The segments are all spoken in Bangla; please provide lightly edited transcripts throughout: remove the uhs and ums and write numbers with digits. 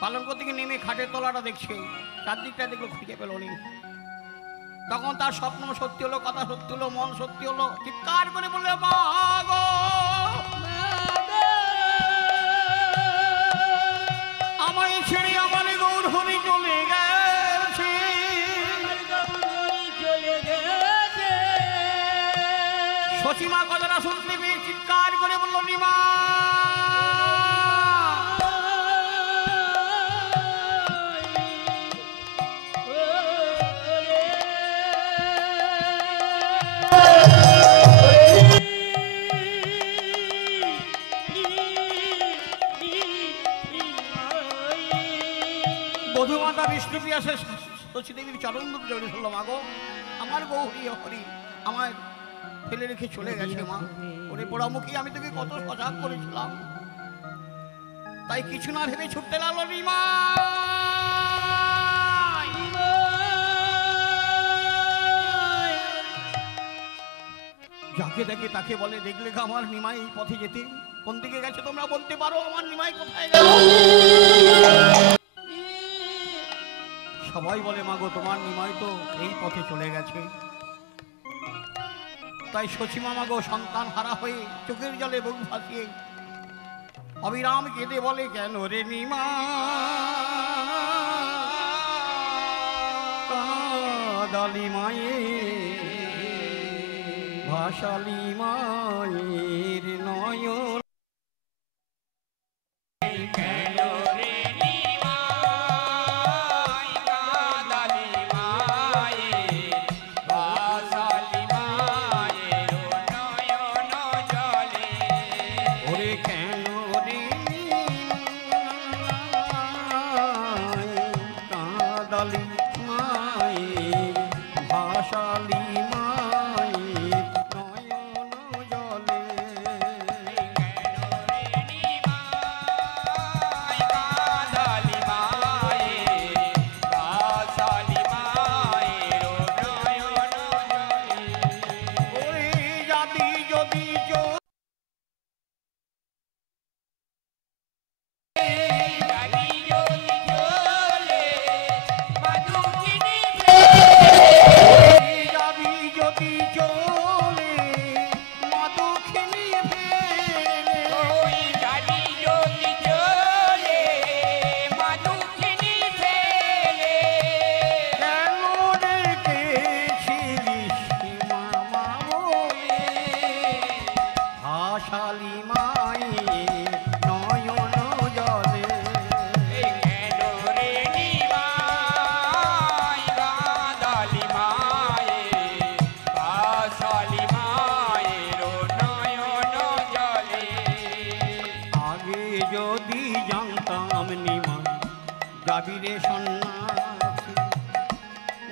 পালন করতে গিয়ে নেমে খাটের তলাটা দেখছে, চারদিকটা দেখলো, খুঁজে পেল নি। তখন তার স্বপ্ন সত্যি হলো, কথা সত্যি হলো, মন সত্যি হলো। চিৎকার করে বললে, মা গো, আমায় ছেড়ে আমার গৌর হরি চলে গেছে। সচিমা কথাটা শুনতে পেয়ে চিৎকার করে বলল, নিমা বধুমাতা বিষ্ণুপ্রিয়া শচীদেবীর চরণ জড়ি ধরল, মাগো আমার গৌরী হরি আমার ফেলে রেখে চলে গেছে। মা, ওরে পোড়ামুখী, আমি তোকে কত সজাগ করেছিলাম, তাই কিছু না ভেবে ছুটতে লাগলো নিমা। যাকে দেখে তাকে বলে, দেখলে আমার নিমাই এই পথে যেতে, কোন দিকে গেছে তোমরা বলতে পারো? আমার নিমাই কোথায় গেল? সবাই বলে, মাগো তোমার নিমাই তো এই পথে চলে গেছে। তাই সচিমা মাগো সন্তান হারা হয়ে চোখের জলে বুক ভাসিয়ে অবিরাম কেঁদে বলে, কেন রে নিমা কাদালি মায়ে, ভাসালি মায়ের নয়ন। যাবিরে সন্ন্যাসী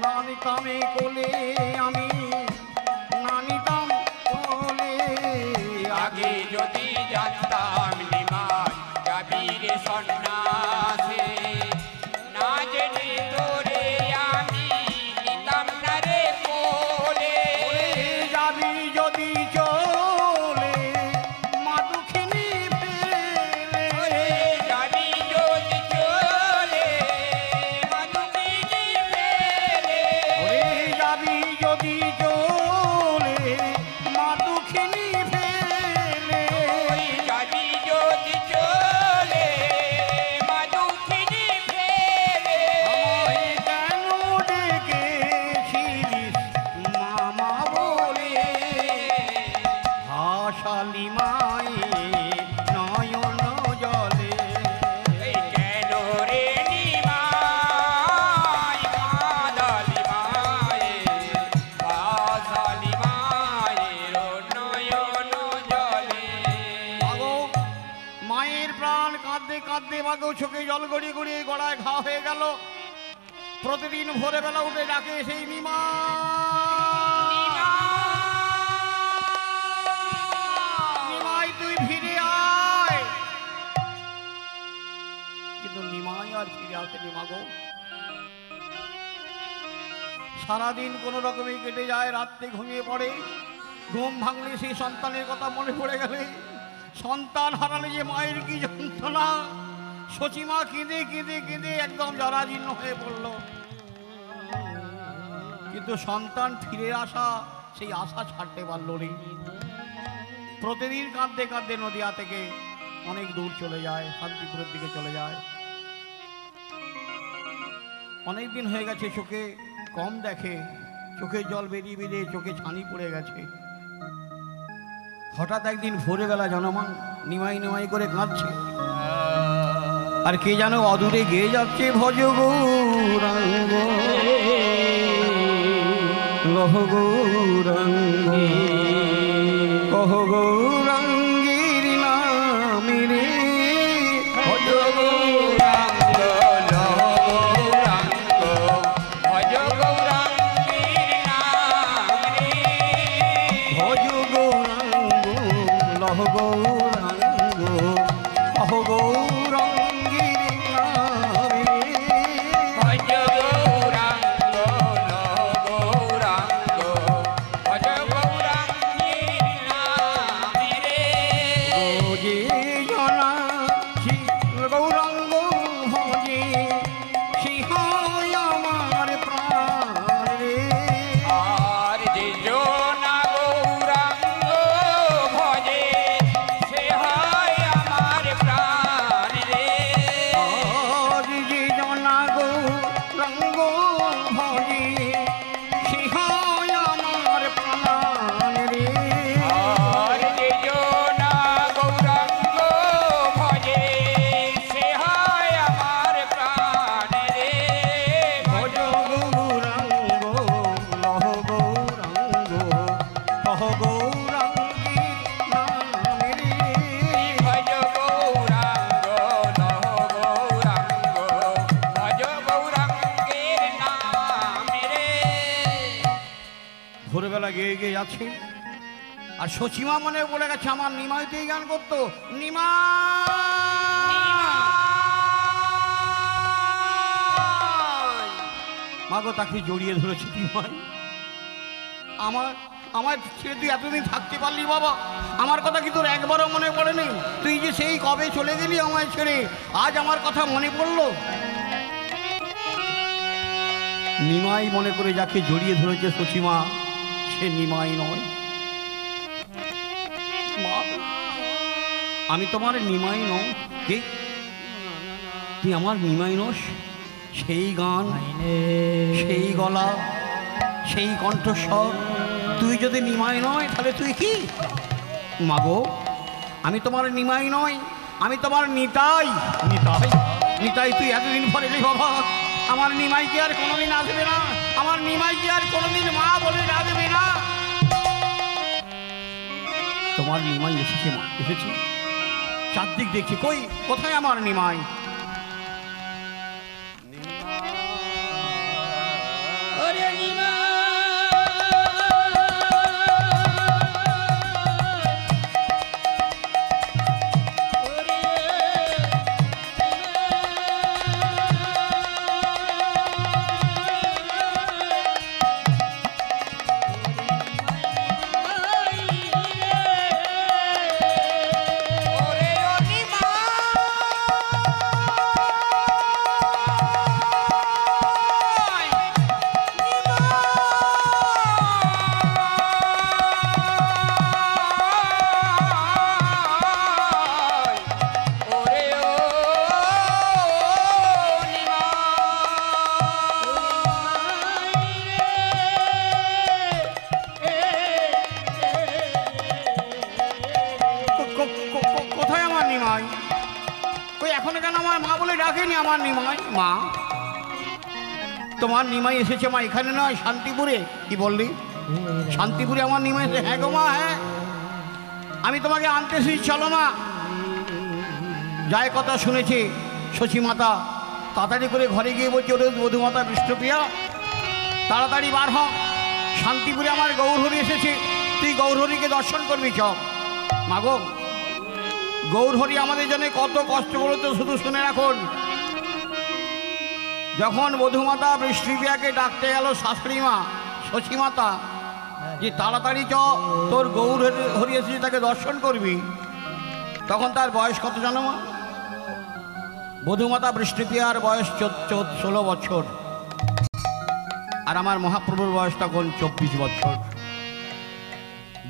নানিতাম কোলে, আমি নানিতাম কোলে। আগে যদি জানতাম নিমাই যাবিরে সন্ন্যাসী, না জেনে তোরে আমি নিতাম না রে কোলে। যাবি যদি চলে মা দুঃখিনী ফেলে, যাবি যদি চলে মা দুঃখিনী ফেলে। যাবি যদি চলে মা দুঃখিনী ফেলে, যাবি যদি চলে মা দুঃখিনী ফেলে। আমায় কেন ডেকেছিলিস মামা বলে, ভাসালি মায়ে নয়ন জলে। কেন রে নিমাই কাঁদালি মায়ে, ভাসালি মায়ের নয়ন জলে। মাগো, মায়ের প্রাণ কাঁদতে কাঁদতে মাগো চোখে জল গড়িয়ে গড়িয়ে গড়ায় ঘা হয়ে গেল। প্রতিদিন ভোরবেলা উঠে ডাকে সেই নিমা, নিমাই তুই ফিরে আয়। কিন্তু নিমাই আর ফিরে আসেনি মাগো। সারাদিন কোনো রকমে কেটে যায়, রাত্রে ঘুমিয়ে পড়ে। ঘুম ভাঙলে সেই সন্তানের কথা মনে পড়ে গেলে, সন্তান হারালে যে মায়ের কি যন্ত্রণা সচিমা কেঁদে কেঁদে কেঁদে একদম জরাজীর্ণ হয়ে পড়ল। কিন্তু সন্তান ফিরে আসা সেই আশা ছাড়তে পারল নি। প্রতিদিন কাঁদতে কাঁদতে নদিয়া থেকে অনেক দূর চলে যায়, শান্তিপুরের দিকে চলে যায়। অনেক দিন হয়ে গেছে, চোখে কম দেখে, চোখে জল বেরিয়ে বেরিয়ে চোখে ছানি পড়ে গেছে। হঠাৎ একদিন ভোরবেলা জনমান নিমাই নিমাই করে কাঁদছে, আর কে যেন অদূরে গেয়ে যাচ্ছে, ভজ গৌরাঙ্গ লহ গৌরাঙ্গ কহ গৌরাঙ্গীর নামে রে, ভজ গৌরাঙ্গ লহ গৌরাঙ্গ ভজ গৌরাঙ্গীর নাম রে। ভজ গৌরাঙ্গ লহ গৌরাঙ্গ কহ গৌরাঙ্গীর নামে রে, ভজ গৌরাঙ্গ লহ গৌরাঙ্গ ভজ গৌরাঙ্গীর নাম রে। যে জনা গৌরাঙ্গ ভজে সিংহায় আমার প্রাণ রে, আর যে জনা গৌরাঙ্গ ভজে সে হয় আমার প্রাণ রে। আর যে জনা গৌরাঙ্গ ভজে সিংহায় আমার প্রাণ রে, আর যে জনা গৌরাঙ্গ ভজে সে হয় আমার প্রাণ রে। ভজ গৌরাঙ্গ লহ গৌরাঙ্গ কহ গৌরাঙ্গীর নামে রে, ভজ গৌরাঙ্গ লহ গৌরাঙ্গ ভজ গৌরাঙ্গের নাম রে। ভোরবেলা গেয়ে গিয়ে যাচ্ছে, আর সচিমা মনে পড়ে গেছে আমার নিমাইতেই গান করতো, নিমা মাগো তাকে জড়িয়ে ধরেছে। নিমাই আমার আমার ছেড়ে তুই এতদিন থাকতে পারলি বাবা, আমার কথা কি তোর একবারও মনে পড়েনি? তুই যে সেই কবে চলে গেলি আমায় ছেড়ে, আজ আমার কথা মনে পড়লো। নিমাই মনে করে যাকে জড়িয়ে ধরেছে সচিমা, সে নিমাই নয়। মা, আমি তোমার নিমাই নও। কে? তুই আমার নিমাই নস? সেই গান, সেই গলা, সেই কণ্ঠস্বর, তুই যদি নিমাই নয় তাহলে তুই কি? মাগো, আমি তোমার নিমাই নয়, আমি তোমার নিতাই। নিতাই নিতাই তুই এতদিন পরে এলি বাবা, আমার নিমাই কি আর কোনোদিন আসবে না? আমার নিমাই কি আর কোনোদিন মা বলে ডাকবে না? তোমার নিমাই এসেছে মা, এসেছে। চারদিক দেখছি, কই কোথায় আমার নিমাই? ওরে ও নিমা কোথায় আমার নিমাই? কই এখনো কেন আমার মা বলে ডাকেনি আমার নিমাই? মা, তোমার নিমাই এসেছে মা, এখানে নয় শান্তিপুরে। কি বললি? শান্তিপুরে আমার নিমাই এসেছে? হ্যাঁ গো মা, হ্যাঁ, আমি তোমাকে আনতেছি, চলো মা। যাই কথা শুনেছি শশীমাতা তাড়াতাড়ি করে ঘরে গিয়ে বলছে, ওরে বধুমাতা বিষ্ণুপ্রিয়া, তাড়াতাড়ি বার হ, শান্তিপুরে আমার গৌরহরি এসেছে, তুই গৌরহরিকে দর্শন করবি। চ মাগো, গৌরহরি আমাদের জন্য কত কষ্ট করতো শুধু শুনে রাখুন। যখন বধুমাতা বৃষ্টিপ্রিয়াকে ডাকতে গেল শাশুড়ি মা শশীমাতা, যে তাড়াতাড়ি চ, তোর গৌরহরি এসেছে, তাকে দর্শন করবি, তখন তার বয়স কত জানো মা? বধূমাতা বৃষ্টিপ্রিয়ার বয়স 16 বছর, আর আমার মহাপ্রভুর বয়স তখন 24 বছর।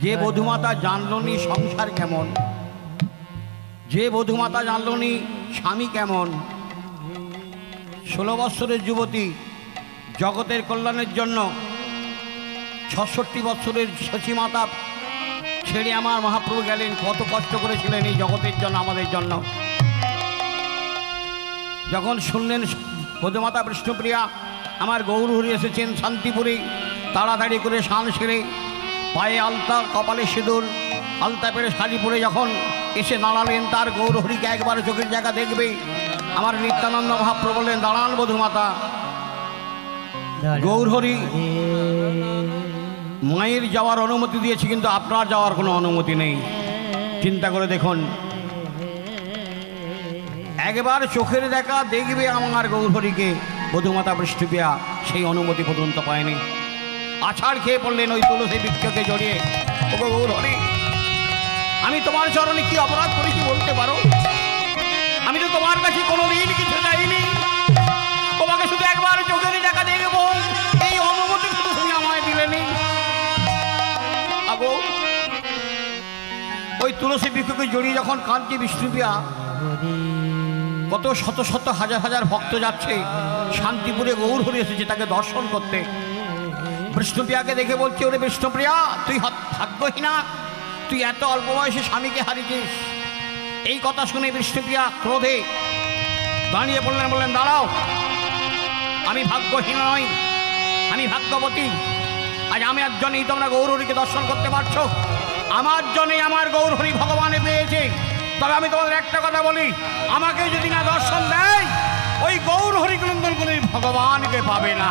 যে বধূমাতা জানলনি সংসার কেমন, যে বধূমাতা জানলনি স্বামী কেমন, 16 বছরের যুবতী জগতের কল্যাণের জন্য 66 বছরের সচিমাতা ছেড়ে আমার মহাপ্রভু গেলেন। কত কষ্ট করেছিলেন এই জগতের জন্য, আমাদের জন্য। যখন শুনলেন বধূমাতা বিষ্ণুপ্রিয়া আমার গৌরহরি এসেছেন শান্তিপুরে, তাড়াতাড়ি করে স্নান সেরে পায়ে আলতা, কপালে সিঁদুর, আলতা পেরে শাড়ি পরে যখন এসে দাঁড়ালেন, তার গৌরহরিকে একবার চোখের জায়গা দেখবে। আমার নিত্যানন্দ মহাপ্রভু বললেন, দাঁড়ান বধূমাতা। গৌরহরি মায়ের যাওয়ার অনুমতি দিয়েছে, কিন্তু আপনার যাওয়ার কোনো অনুমতি নেই। চিন্তা করে দেখুন, একবার চোখের দেখা দেখবে আমার গৌরহরিকে বধূমাতা বৃষ্টিপ্রিয়া, সেই অনুমতি পর্যন্ত পায়নি। আছাড় খেয়ে পড়লেন ওই তুলসী বৃক্ষকে জড়িয়ে। ও গৌরহরি, আমি তোমার চরণে কি অপরাধ করেছি বলতে পারো? আমি তো তোমার কাছে কোনোদিন কিছু চাইনি, তোমাকে শুধু একবার চোখের দেখা দেখবো, এই অনুমতি শুধু তুমি আমায় দিলেনি। আগো ওই তুলসী বৃক্ষকে জড়িয়ে যখন কাঁদছে বিষ্ণুপ্রিয়া, কত শত শত হাজার হাজার ভক্ত যাচ্ছে শান্তিপুরে, গৌরহরি এসেছে তাকে দর্শন করতে। বিষ্ণুপ্রিয়াকে দেখে বলছে, ওরে বিষ্ণুপ্রিয়া, তুই ভাগ্যহীনা, তুই এত অল্প বয়সে স্বামীকে হারিয়েছিস। এই কথা শুনে বিষ্ণুপ্রিয়া ক্রোধে দাঁড়িয়ে বললেন, দাঁড়াও, আমি ভাগ্যহীন নই, আমি ভাগ্যবতী। আজ আমি একজনই তোমরা গৌরহরিকে দর্শন করতে পারছো, আমার জন্যই আমার গৌরহরি ভগবানে পেয়েছে। তবে আমি তোমাদের একটা কথা বলি, আমাকে যদি না দর্শন দেয়, ওই গৌরহরি নন্দন করে ভগবানকে পাবে না।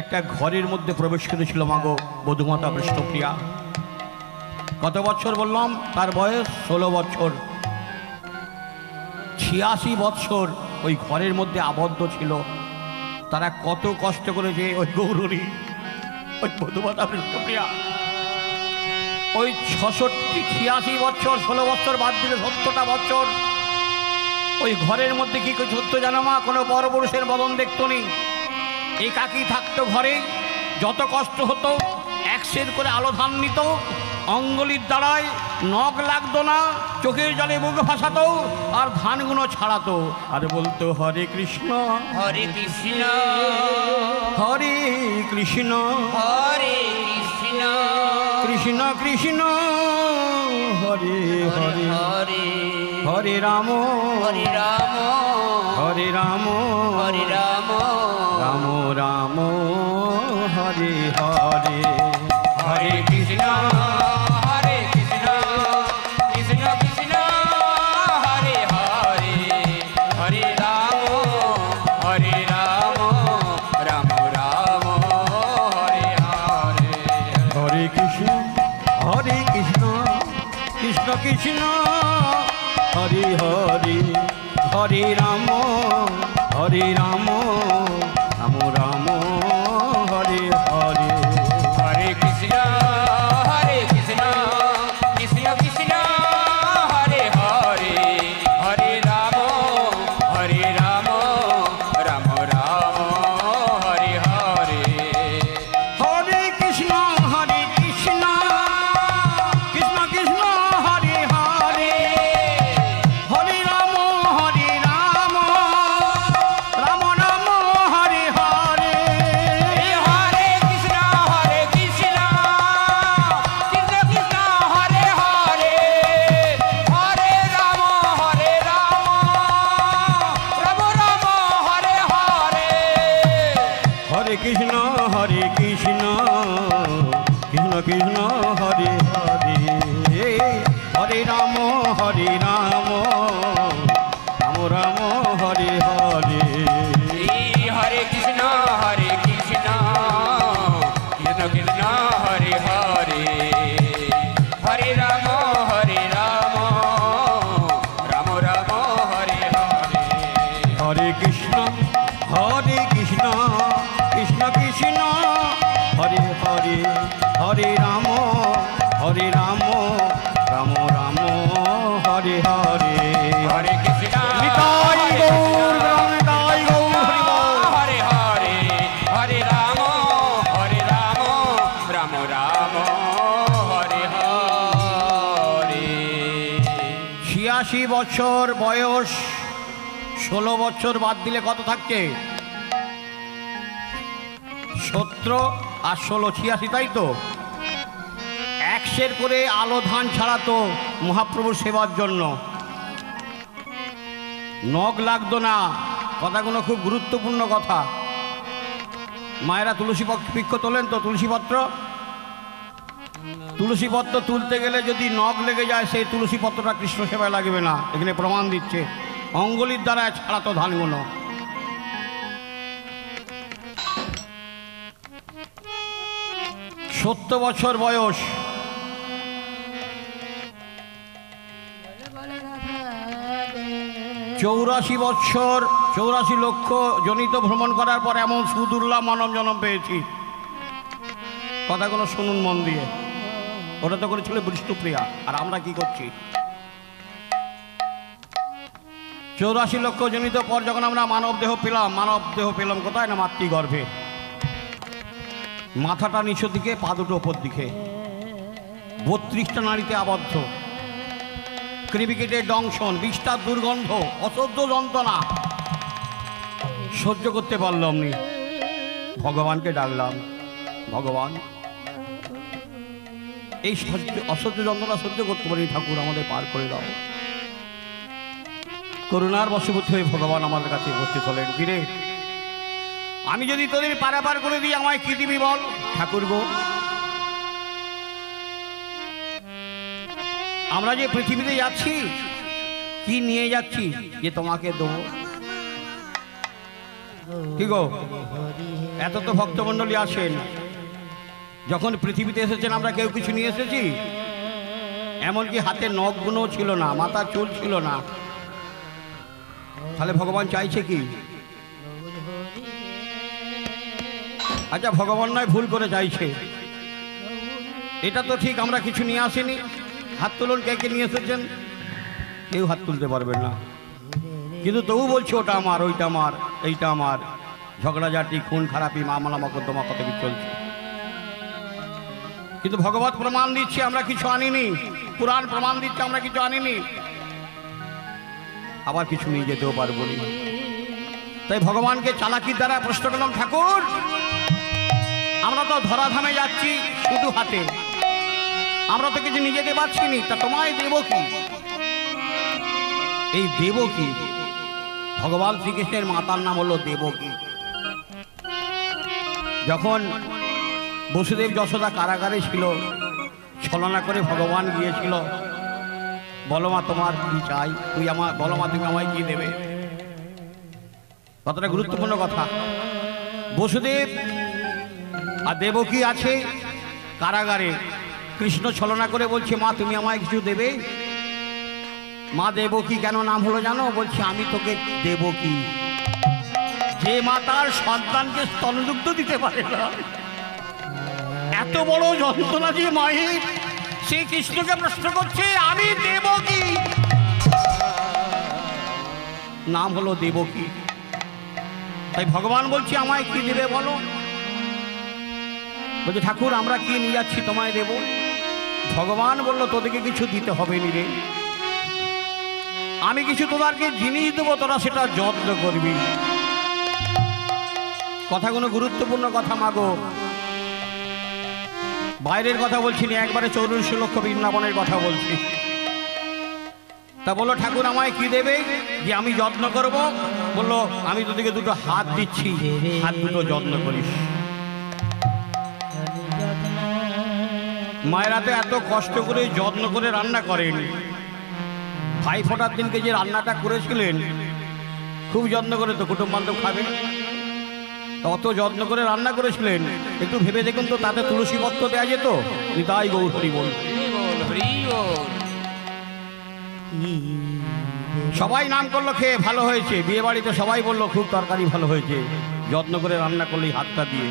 একটা ঘরের মধ্যে প্রবেশ করেছিল মাগো বধূমাতা বিষ্ণুপ্রিয়া। কত বছর বললাম? তার বয়স 16 বছর। 86 বছর ওই ঘরের মধ্যে আবদ্ধ ছিল। তারা কত কষ্ট করেছে ওই গৌরহরি, ওই বধূমাতা বিষ্ণুপ্রিয়া। ওই 86 বছর, 16 বছর বাদ দিলে 70টা বছর ওই ঘরের মধ্যে কি কিছু হতো জানো মা? কোনো পরপুরুষের বদন দেখতো নি, একাকি থাকতো ঘরে। যত কষ্ট হতো, এক সের করে আলো ধান নিত, অঙ্গুলির দ্বারায় নখ লাগতো না, চোখের জলে মুখ ভাসাতো, আর ধানগুলো ছাড়াতো, আর বলতো, হরে কৃষ্ণ হরে কৃষ্ণ হরে কৃষ্ণ হরে কৃষ্ণ কৃষ্ণ কৃষ্ণ হরে হরে হরে হরে রাম হরে রাম হরে রাম হরে রাম রাম রাম হরে হরে হরে কৃষ্ণ হরে কৃষ্ণ কৃষ্ণ কৃষ্ণ হরে হরে হরে রাম রাম রাম হরে হরে হরে কৃষ্ণ কৃষ্ণ কৃষ্ণ হরে হরে হরে রাম রাম রাম হরে হরে হরে কৃষ্ণ কৃষ্ণ কৃষ্ণ হরে হরে হরে রাম রাম রাম হরে হরে হরে কৃষ্ণ কৃষ্ণ কৃষ্ণ হরে হরে হরে রাম রাম রাম রাম হরে হরে হরে কৃষ্ণ কৃষ্ণ কৃষ্ণ হরে হরে হরে রাম রাম রাম হরে হরে হরে কৃষ্ণ কৃষ্ণ কৃষ্ণ কৃষ্ণ হরে হরে হরে রাম রাম রাম হরে হরে হরে কৃষ্ণ কৃষ্ণ কৃষ্ণ কৃষ্ণ হরে হরে হরে রাম রাম রাম হরে হরে হরে কৃষ্ণ কৃষ্ণ কৃষ্ণ কৃষ্ণ হরে হরে হরে রাম রাম রাম 86 বছর বয়স, 16 বছর বাদ দিলে কত থাকছে? 17 আর 16, 86, তাই তো? 100 করে আলো ধান ছাড়াতো মহাপ্রভুর সেবার জন্য। নখ লাগতো না। কথাগুলো খুব গুরুত্বপূর্ণ কথা। মায়েরা তুলসী বৃক্ষ তোলেন তো, তুলসী পত্র তুলতে গেলে যদি নখ লেগে যায়, সেই তুলসী পত্রটা কৃষ্ণ সেবায় লাগবে না। এখানে প্রমাণ দিচ্ছে অঙ্গুলির দ্বারা ছাড়াতো ধানগুলো। সত্তর বছর বয়স, 84 বছর, 84 লক্ষ জনিত ভ্রমণ করার পর এমন সুদুর্লভ মানব জন্ম পেয়েছি। কথাগুলো শুনুন মন দিয়ে। ওটা তো করেছিল বিষ্ণুপ্রিয়া, আর আমরা কি করছি? 84 লক্ষ জনিত পর যখন আমরা মানব দেহ পেলাম কোথায়? না মাতৃগর্ভে। মাথাটা নিচের দিকে, পা দুটো ওপর দিকে, 32টা নাড়িতে আবদ্ধ, ক্রিমিকেটের দংশন, বিষটার দুর্গন্ধ, অসহ্য যন্ত্রণা সহ্য করতে পারলাম নি। ভগবানকে ডাকলাম, ভগবান এই অসহ্য যন্ত্রণা সহ্য করতে পারি, ঠাকুর আমাদের পার করে দাও। করুণার বশবর্তী হয়ে ভগবান আমাদের কাছে উপস্থিত হলেন। ফিরে আমি যদি তোদের পারাপার করে দিই, আমায় কি দিবি বল? ঠাকুর গো, আমরা যে পৃথিবীতে যাচ্ছি, কি নিয়ে যাচ্ছি যে তোমাকে দেবো? কি গো, এত তো ভক্তমণ্ডলী আসেন, যখন পৃথিবীতে এসেছেন আমরা কেউ কিছু নিয়ে এসেছি? এমনকি হাতে নখগুলো ছিল না, মাথার চুল ছিল না। তাহলে ভগবান চাইছে কি? আচ্ছা, ভগবান নয় ভুল করে চাইছে, এটা তো ঠিক। আমরা কিছু নিয়ে আসিনি। হাত তুলুন, কে কে নিয়ে এসেছেন? কেউ হাত তুলতে পারবেন না, কিন্তু তবু বলছে ওটা আমার, ওইটা আমার, এইটা আমার। ঝগড়াঝাটি, খুন খারাপি, মামলা মকদ্দমা কত কিছু চলছে। কিন্তু ভগবত প্রমাণ দিচ্ছে আমরা কিছু আনিনি, পুরাণ প্রমাণ দিচ্ছে আমরা কিছু আনিনি, আবার কিছু নিয়ে যেতেও পারবো না। তাই ভগবানকে চালাকির দ্বারা প্রশ্ন করলাম, ঠাকুর আমরা তো ধরাধামে যাচ্ছি শুধু হাতে, আমরা তো কিছু নিয়ে যেতে পারছি নি, তা তোমায় দেব কি? এই দেবকী, ভগবান শ্রীকৃষ্ণের মাতার নাম হলো দেবকী। যখন বসুদেব যশোদা কারাগারে ছিল, ছলনা করে ভগবান গিয়েছিল, বলো মা তোমার কি চাই? তুই আমার বলো মা, তুমি আমায় কি দেবে? কতটা গুরুত্বপূর্ণ কথা। বসুদেব আর দেবকী আছে কারাগারে, কৃষ্ণ ছলনা করে বলছে, মা তুমি আমায় কিছু দেবে? মা দেবকী কেন নাম হলো জানো? বলছে, আমি তোকে দেবকী, যে মা তার সন্তানকে স্তনযুক্ত দিতে পারে না, এত বড় যন্ত্রণা যে মায়ের, সে কৃষ্ণকে প্রশ্ন করছে আমি দেবকী, নাম হলো দেবকী। তাই ভগবান বলছে, আমায় কি দেবে বলো? বলছে, ঠাকুর আমরা কি নিয়ে যাচ্ছি তোমায় দেব? ভগবান বলল, তোদেরকে কিছু দিতে হবে নি রে, আমি কিছু তোদেরকে জিনিস দেবো, তোরা সেটা যত্ন করবি। কথাগুলো গুরুত্বপূর্ণ কথা মাগো, বাইরের কথা বলছি না, একবারে 84 লক্ষ বৃন্দাবনের কথা বলছি। তা বললো, ঠাকুর আমায় কি দেবে যে আমি যত্ন করব? বললো, আমি তোদেরকে দুটো হাত দিচ্ছি, হাত দুটো যত্ন করিস। মায়েরা তো এত কষ্ট করে যত্ন করে রান্না করেন। ভাই ফোটার দিনকে যে রান্নাটা করেছিলেন, খুব যত্ন করে, তো কুটুম বান্ধব খাবে, তত যত্ন করে রান্না করেছিলেন। একটু ভেবে দেখুন তো, তাতে তুলসী পত্র দেওয়া যেত? নিতাই গৌর হরি বল। সবাই নাম করলো খেয়ে ভালো হয়েছে, বিয়ে বাড়িতে সবাই বললো খুব তরকারি ভালো হয়েছে, যত্ন করে রান্না করলে হাতটা দিয়ে,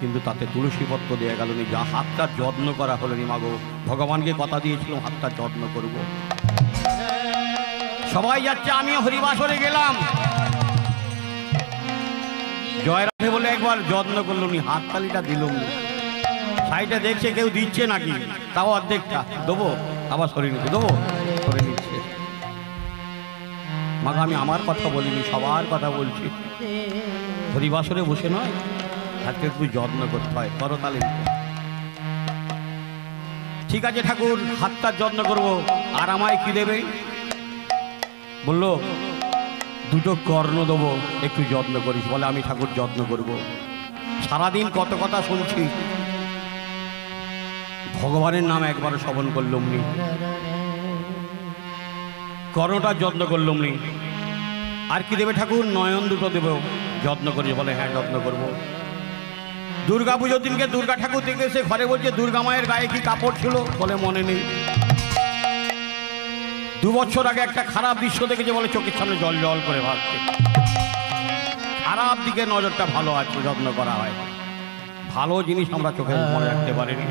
কিন্তু তাতে তুলসী পত্র দেওয়া গেল নি, যা হাতটা যত্ন করা হলো নি। মাগো, ভগবানকে কথা দিয়েছিলাম হাতটা যত্ন করব। সবাই যাচ্ছে, আমিও হরিবাসরে গেলাম, জয়রাধে বলে একবার যত্ন করলো নি, হাততালিটা দিল নি। সাইডে দেখছে কেউ দিচ্ছে নাকি, তাও অর্ধেকটা দেবো, আবার সরে নিতে দেবো, সরে নিচ্ছে। মা আমি আমার কথা বলিনি, সবার কথা বলছি। হরিবাসরে বসে নয়, হাতে একটু যত্ন করতে হয়, করো তাহলে। ঠিক আছে ঠাকুর, হাতটার যত্ন করব। আর আমায় কি দেবে? বললো দুটো কর্ণ দেবো, একটু যত্ন করিস। বলে আমি ঠাকুর যত্ন করব। সারাদিন কত কথা শুনছি, ভগবানের নাম একবার শ্রবণ করলাম নি, কর্ণটার যত্ন করলাম নি। আর কি দেবে ঠাকুর? নয়ন দুটো দেবো, যত্ন করিস। বলে হ্যাঁ যত্ন করবো। দুর্গা পুজোর দিনকে দুর্গা ঠাকুর দেখে এসে ঘরে বলছে দুর্গা মায়ের গায়ে কি কাপড় ছিল? বলে মনে নেই। 2 বছর আগে একটা খারাপ দৃশ্য দেখেছে, বলে চোখের সামনে জল জল করে ভাসছে। খারাপ দিকে নজরটা ভালো আছে, যত্ন করা হয়। ভালো জিনিস আমরা চোখে মনে রাখতে পারিনি।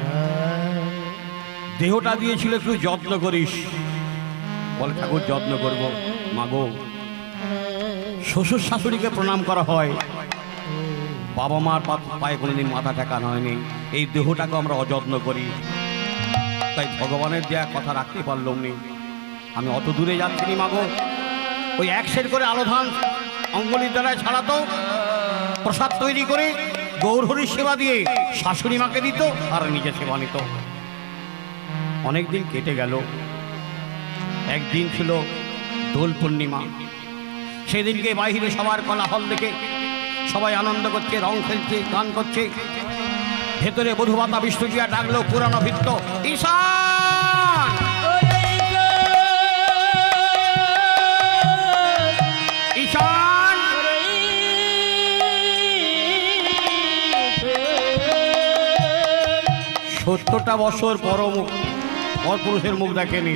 দেহটা দিয়েছিল, একটু যত্ন করিস। বলে ঠাকুর যত্ন করবো। মাগো, শ্বশুর শাশুড়িকে প্রণাম করা হয়, বাবা মার পায়ে কোনোদিন মাথা ঠেকানো হয়নি। এই দেহটাকে আমরা অযত্ন করি, তাই ভগবানের দেয়া কথা রাখতে পারলাম নি। আমি অত দূরে যাচ্ছি নি মাগো। ওই 1 সের করে আলো ধান অঙ্গলির দ্বারায় ছাড়াতো, প্রসাদ তৈরি করে গৌরহরির সেবা দিয়ে শাশুড়ি মাকে দিত, আর নিজে সেবা নিত। অনেকদিন কেটে গেল। একদিন ছিল দোল পূর্ণিমা। সেদিনকে বাহিরে সবার কোলাহল দেখে সবাই আনন্দ করছে, রং খেলছে, গান করছে। ভেতরে বধূমাতা বিষ্ণুজিয়া ডাকলো পুরানো ভিত্ত, ঈশান ঈশান। 70টা বছর পরপুরুষের মুখ দেখেনি।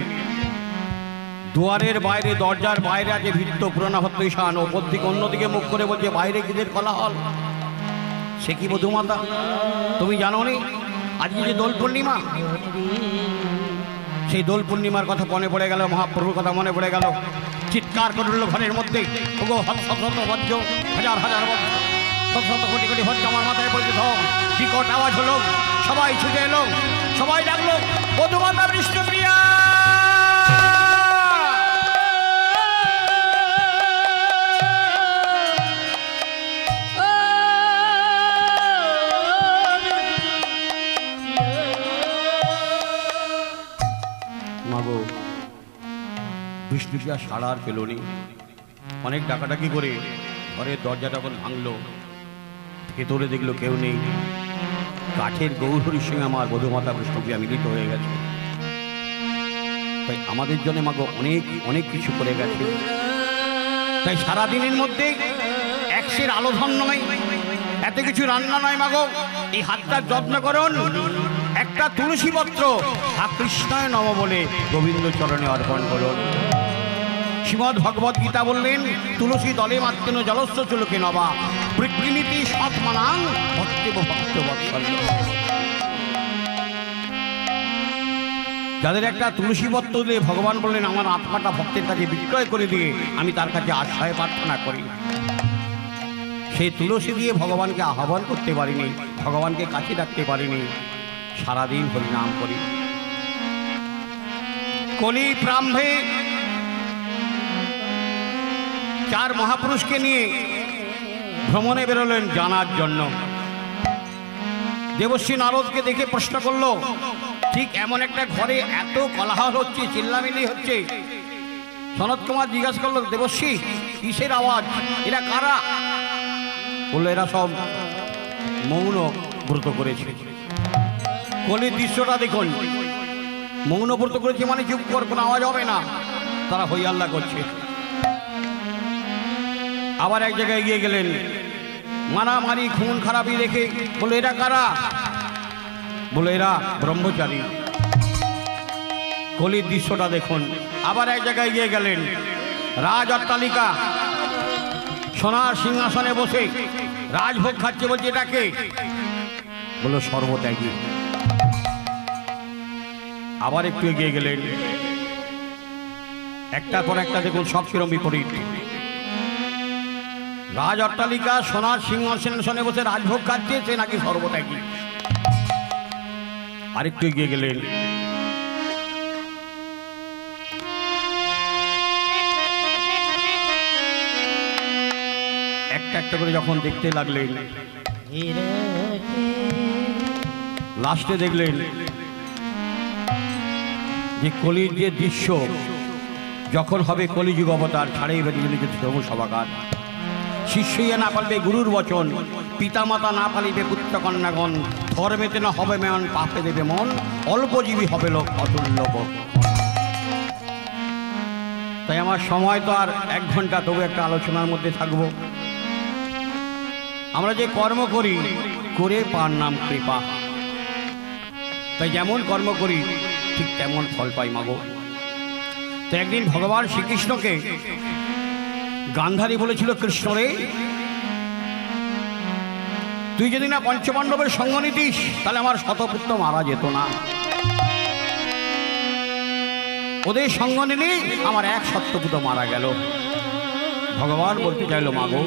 দুয়ারের বাইরে, দরজার বাইরে আছে ভিত্ত পুরানা ভক্ত ঈশান। ওপর দিকে অন্যদিকে মুখ করে বলছে বাইরে কিদের কোলাহল। সে কি বধূমাতা, তুমি জানো নি আজকে যে দোল পূর্ণিমা? সেই দোল পূর্ণিমার কথা মনে পড়ে গেল, মহাপ্রভুর কথা মনে পড়ে গেল। চিৎকার করে উঠল ঘরের মধ্যে, ওগো শত শত বজ্র, হাজার হাজার বজ্র, শত শত কোটি কোটি বজ্র আমার মাথায় পড়েছে। ধম বিকট আওয়াজ হলো, সবাই ছুটে এলো, সবাই ডাকলো বধূমাতা বিষ্ণুপ্রিয়া। মাগো, বিষ্ণুপ্রিয়া সাড়া আর পেল নি। অনেক ডাকাডাকি করে ঘরের দরজাটা যখন ভাঙলো, ভেতরে দেখলো কেউ নেই। কাঠের গৌরহরির সঙ্গে আমার বধূমাতা বিষ্ণুপ্রিয়া মিলিত হয়ে গেছে। তাই আমাদের জন্য মাগো অনেক অনেক কিছু করে গেছে। তাই সারাদিনের মধ্যে 1 সের আলোধন নয়, এত কিছু রান্না নয় মাগো। এই হাতটার যত্ন করুন। একটা তুলসী পত্র কৃষ্ণায় নম বলে গোবিন্দ চরণে অর্পণ করুন। শ্রীমদ্ ভগবদ গীতা বললেন তুলসী দলে মাত্রেন জলস্য চুলকে নবা প্রকৃতি সৎমানাং ভক্তেব ভক্ত বৎসল্য। যাদের একটা তুলসী পত্র দিলে ভগবান বললেন আমার আত্মাটা ভক্তের কাছে বিক্রয় করে দিয়ে আমি তার কাছে আশ্রয় প্রার্থনা করি। সেই তুলসী দিয়ে ভগবানকে আহ্বান করতে পারিনি, ভগবানকে কাছে রাখতে পারিনি, সারাদিন হরিনাম করি। কলি প্রারম্ভে 4 মহাপুরুষকে নিয়ে ভ্রমণে বেরোলেন জানার জন্য। দেবশ্রী নারদকে দেখে প্রশ্ন করলো, ঠিক এমন একটা ঘরে এত কোলাহল হচ্ছে, চিল্লামিল্লি হচ্ছে। সনত কুমার জিজ্ঞাসা করলো, দেবশ্রী কিসের আওয়াজ, এরা কারা? বললো এরা সব মৌন ব্রত করেছে। কলির দৃশ্যটা দেখুন, মৌন ব্রত করেছে মানে চুপ কর, কোনো আওয়াজ হবে না, তারা হই আল্লাহ করছে। আবার এক জায়গায় এগিয়ে গেলেন, মারামারি খুন খারাপি দেখে বলে এরা কারা? বলে এরা ব্রহ্মচারী। কলির দৃশ্যটা দেখুন। আবার এক জায়গায় গিয়ে গেলেন, রাজ অট্টালিকা, সোনার সিংহাসনে বসে রাজভোগ খাচ্ছে, বলছে এটাকে? বললো সর্বত্যাগী। আবার একটু এগিয়ে গেলেন, একটার পর একটা দেখুন সব কিরম বিপরীত। রাজ অট্টালিকা, সোনার সিংহাসনে বসে রাজভোগ খাচ্ছে, সে নাকি সর্বত্যাগী। আরেকটু এগিয়ে গেলেন, একটা একটা করে যখন দেখতে লাগলেন, লাস্টে দেখলেন যে কলির যে দৃশ্য যখন হবে কলিযুগ অবতার, ছাড়াই বেরিয়ে ধর্মসভাকার, শিষ্যইয়া না পালবে গুরুর বচন, পিতামাতা না পালিবে পুত্র কন্যাগণ, ধর্মেতে না হবে মন, পাপে দেবে মন, অল্পজীবী হবে লোক অতুল্য। তাই আমার সময় তো আর 1 ঘন্টা, তবু একটা আলোচনার মধ্যে থাকব। আমরা যে কর্ম করি করে পার নাম কৃপা, তাই যেমন কর্ম করি ঠিক তেমন ফল পাই মাগো। তো একদিন ভগবান শ্রীকৃষ্ণকে গান্ধারী বলেছিল, কৃষ্ণ রে, তুই যদি না পঞ্চপাণ্ডবের সঙ্গ নিতিস তাহলে আমার শতপুত্র মারা যেত না, ওদের সঙ্গ নিলে আমার 1 শতপুত্র মারা গেল। ভগবান বলতে চাইল, মাগো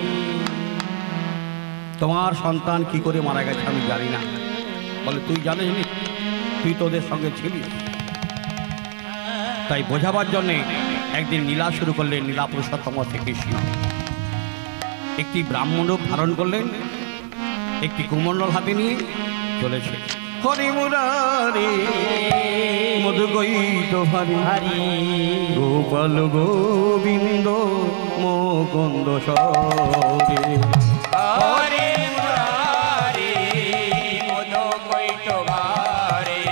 তোমার সন্তান কি করে মারা গেছে আমি জানি না। বলে, তুই জানিস নি? তুই তো ওদের সঙ্গে ছিলি। তাই বোঝাবার জন্যে একদিন লীলা শুরু করলেন লীলা পুরুষোত্তম শ্রীকৃষ্ণ। একটি ব্রাহ্মণ রূপ ধারণ করলেন, একটি কুমণ্ডল হাতে নিয়ে চলেছে। হরি মুরারি মধু গৈত ভারি, গোপাল গোবিন্দ মুকুন্দ সরে। হরে মুরারি মধু গৈত ভারি,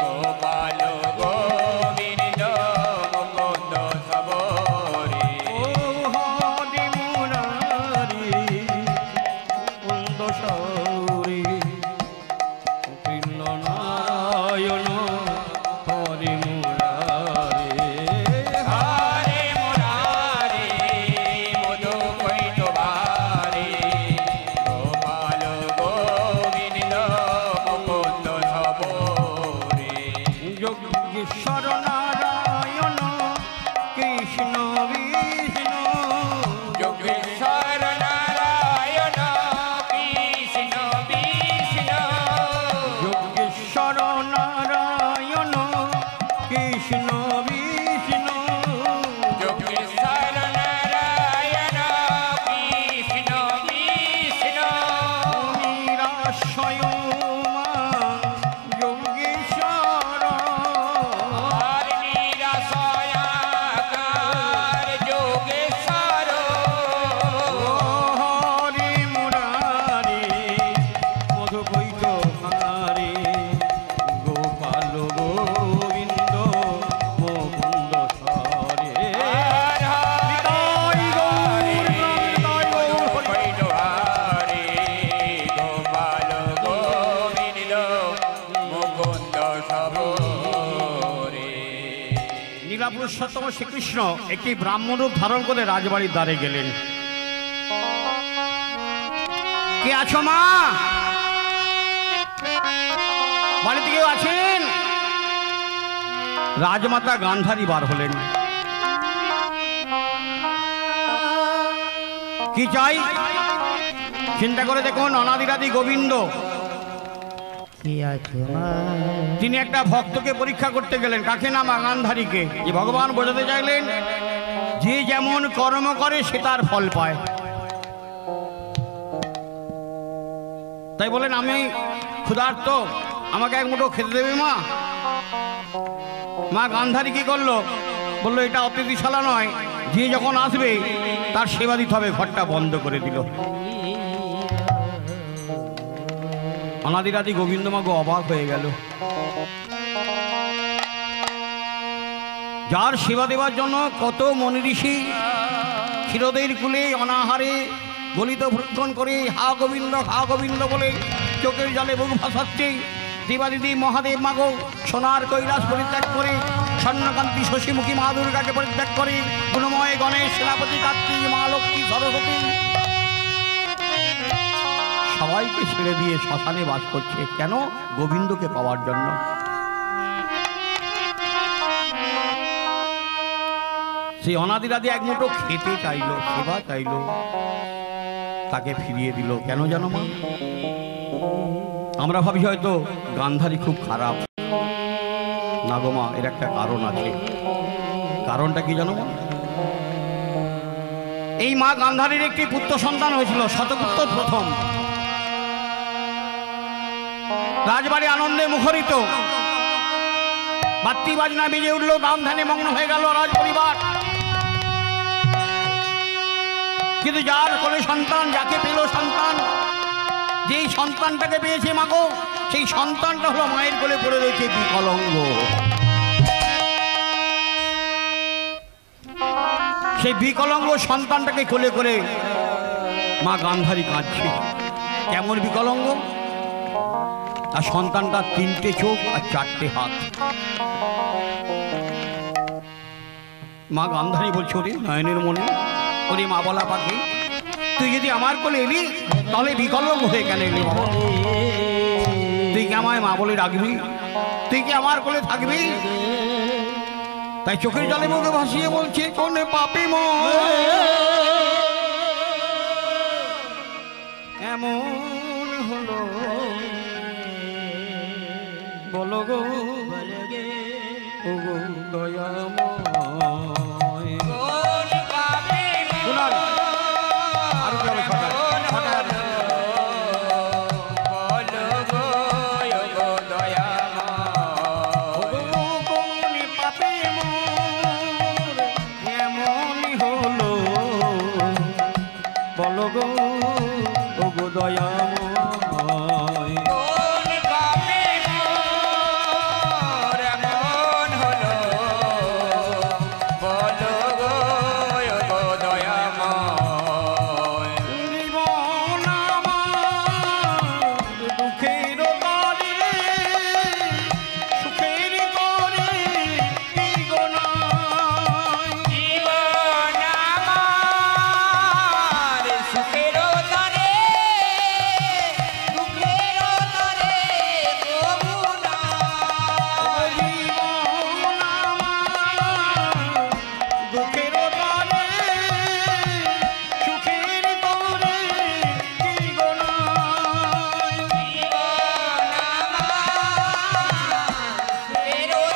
গোপাল গোবিন্দ মুকুন্দ সবরে। হরি মুরারি মুকুন্দ সরে, কৃষ্ণ নারায়ণ হরি মুরারি। হরে মুরারি মধু গৈত ভারি, গোপাল গোবিন্দ মুকুন্দ সবরে। যোগেশ্বর নারায়ণ কৃষ্ণ বিষ্ণু, যোগেশ্বর নারায়ণ কৃষ্ণ বিষ্ণু, যোগেশ্বর নারায়ণ কৃষ্ণ বিষ্ণু, যোগেশ্বর নারায়ণ কৃষ্ণ বিষ্ণু, নিরাশয় মা যোগেশ্বর, আর নিরাশয়াকার যোগেশ্বর। হরি মুরারি মধু গৈত ভারি, গোপাল গোবিন্দ মুকুন্দ সরে। আর নিতাই গৌর, নিতাই গৌর, হরি। গৈত ভারি, গোপাল গোবিন্দ মুকুন্দ সবরে। লীলা পুরুষোত্তম শ্রীকৃষ্ণ একটি ব্রাহ্মণ রূপ ধারণ করে রাজবাড়ির দ্বারে গেলেন। কে আছো মা? বাড়িতে কেউ আছেন? রাজমাতা গান্ধারী বার হলেন। কি চাই? চিন্তা করে দেখুন, অনাদিরাদি গোবিন্দ তিনি একটা ভক্তকে পরীক্ষা করতে গেলেন। কাকে না? মা গান্ধারীকে। যে ভগবান বোঝাতে চাইলেন যে যেমন কর্ম করে সে তার ফল পায়। তাই বলেন, আমি ক্ষুধার্ত, আমাকে 1 মুঠো খেতে দেবে মা? মা গান্ধারী কি করলো? বললো, এটা অতিথিশালা নয়, যে যখন আসবে তার সেবা দিতে হবে। ঘরটা বন্ধ করে দিল। অনাদিরাদি গোবিন্দ মাগো অবাক হয়ে গেল। যার সেবা দেওয়ার জন্য কত মনি ঋষি ক্ষীরদের কুলে অনাহারে গলিত ভ্রক্ষণ করে হা গোবিন্দ বলে চোখের জলে বুক ভাসাচ্ছে, দেবাদিদি মহাদেব মাগো সোনার কৈলাস পরিত্যাগ করে, স্বর্ণকান্তি শশীমুখী মা দুর্গাকে পরিত্যাগ করে, গুণময় গণেশ, সেনাপতি কার্তিক, মা লক্ষ্মী, সরস্বতী সবাইকে ছেড়ে দিয়ে শ্মশানে বাস করছে। কেন? গোবিন্দকে পাওয়ার জন্য। সেই অনাদিরাদি 1 মুঠো খেতে চাইলো, সেবা চাইলো, তাকে ফিরিয়ে দিল। কেন জানো মা? আমরা ভাবি হয়তো গান্ধারী খুব খারাপ। না গো মা, এর একটা কারণ আছে। কারণটা কি জানো মা? এই মা গান্ধারীর একটি পুত্র সন্তান হয়েছিল, শতপুত্র প্রথম। রাজবাড়ি আনন্দে মুখরিত, বাদ্যি বাজনা বেজে উঠল, গান ধ্যানে মগ্ন হয়ে গেল রাজ পরিবার। কিন্তু যার কোলে সন্তান, যাকে পেল সন্তান, যেই সন্তানটাকে পেয়েছে মাগো, সেই সন্তানটা হলো মায়ের কোলে পড়ে রয়েছে বিকলঙ্গ। সেই বিকলঙ্গ সন্তানটাকে কোলে করে মা গান্ধারী কাঁদছে। কেমন বিকলঙ্গ? তার সন্তানটা 3টে চোখ আর 4টে হাত। মা গান্ধারী বলছে, ওরে নয়নের মনে, ওরে মা বলা পাখি, তুই যদি আমার কোলে এলি তাহলে বিকলঙ্গ হয়ে কেন এলি বাবা? তুই কি আমায় মা বলে ডাকবি? তুই কি আমার কোলে থাকবি? তাই চোখের জলে মুখে ভাসিয়ে বলছে, কোন পাপী মন এমন হলো, বলো গো ও গো দয়াময়। কোন পাপী মন আরো যাবে ছটা বলো গো ও দয়াময়। কোন পাপী মন এমন হলো, বলো গো ও গো দয়াময়। কোন পাপী মোর এমন হলো, বলো গো ও দয়াময়। জীবন আমার দুঃখের তরে, সুখের তরে কি গো নাই? জীবন আমার সুখের তরে, দুঃখের তরে প্রভু নাই। জীবন আমার দুঃখের তরে, সুখের তরে কি গো নাই? জীবন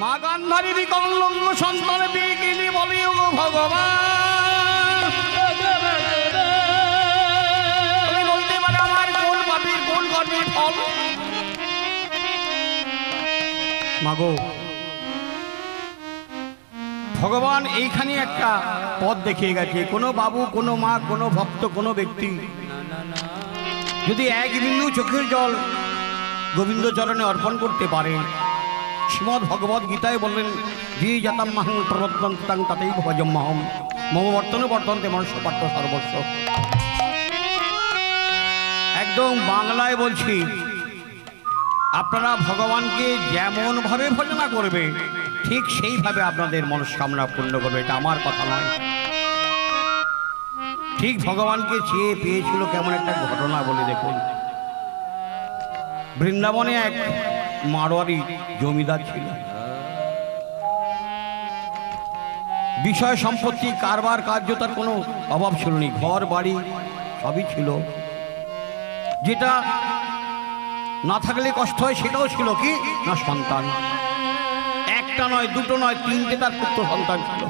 মা গান্ধারী বিকলঙ্গ সন্তান পেয়ে গেলে বলে, ও গো ভগবান, তুমি বলতে পারো আমার কোন পাপের কোন কর্মের ফল? মাগো, ভগবান এইখানে একটা পথ দেখিয়ে গেছে। কোনো বাবু, কোনো মা, কোনো ভক্ত, কোনো ব্যক্তি যদি এক বিন্দু চোখের জল গোবিন্দ চরণে অর্পণ করতে পারে, শ্রীমদ্ ভগবদ্ গীতায় বললেন, যে জাতাম মাহং প্রবর্তন্তাং তাতেই ভজম মাহম মম বর্তনে বর্তন্তে মনুষ্য পার্থ সর্বস্ব। একদম বাংলায় বলছি, আপনারা ভগবানকে যেমন ভাবে ভজনা করবে ঠিক সেইভাবে আপনাদের মনস্কামনা পূর্ণ করবে। এটা আমার কথা নয়। ঠিক ভগবানকে চেয়ে পেয়েছিল কেমন একটা ঘটনা বলে দেখুন। বৃন্দাবনে এক মারোয়ারি জমিদার ছিল। বিষয় সম্পত্তি, কারবার কার্য তার কোনো অভাব ছিল না, ঘর বাড়ি সবই ছিল। যেটা না থাকলে কষ্ট হয় সেটাও ছিল কি না সন্তান। একটা নয়, দুটো নয়, তিনটে তার পুত্র সন্তান ছিল।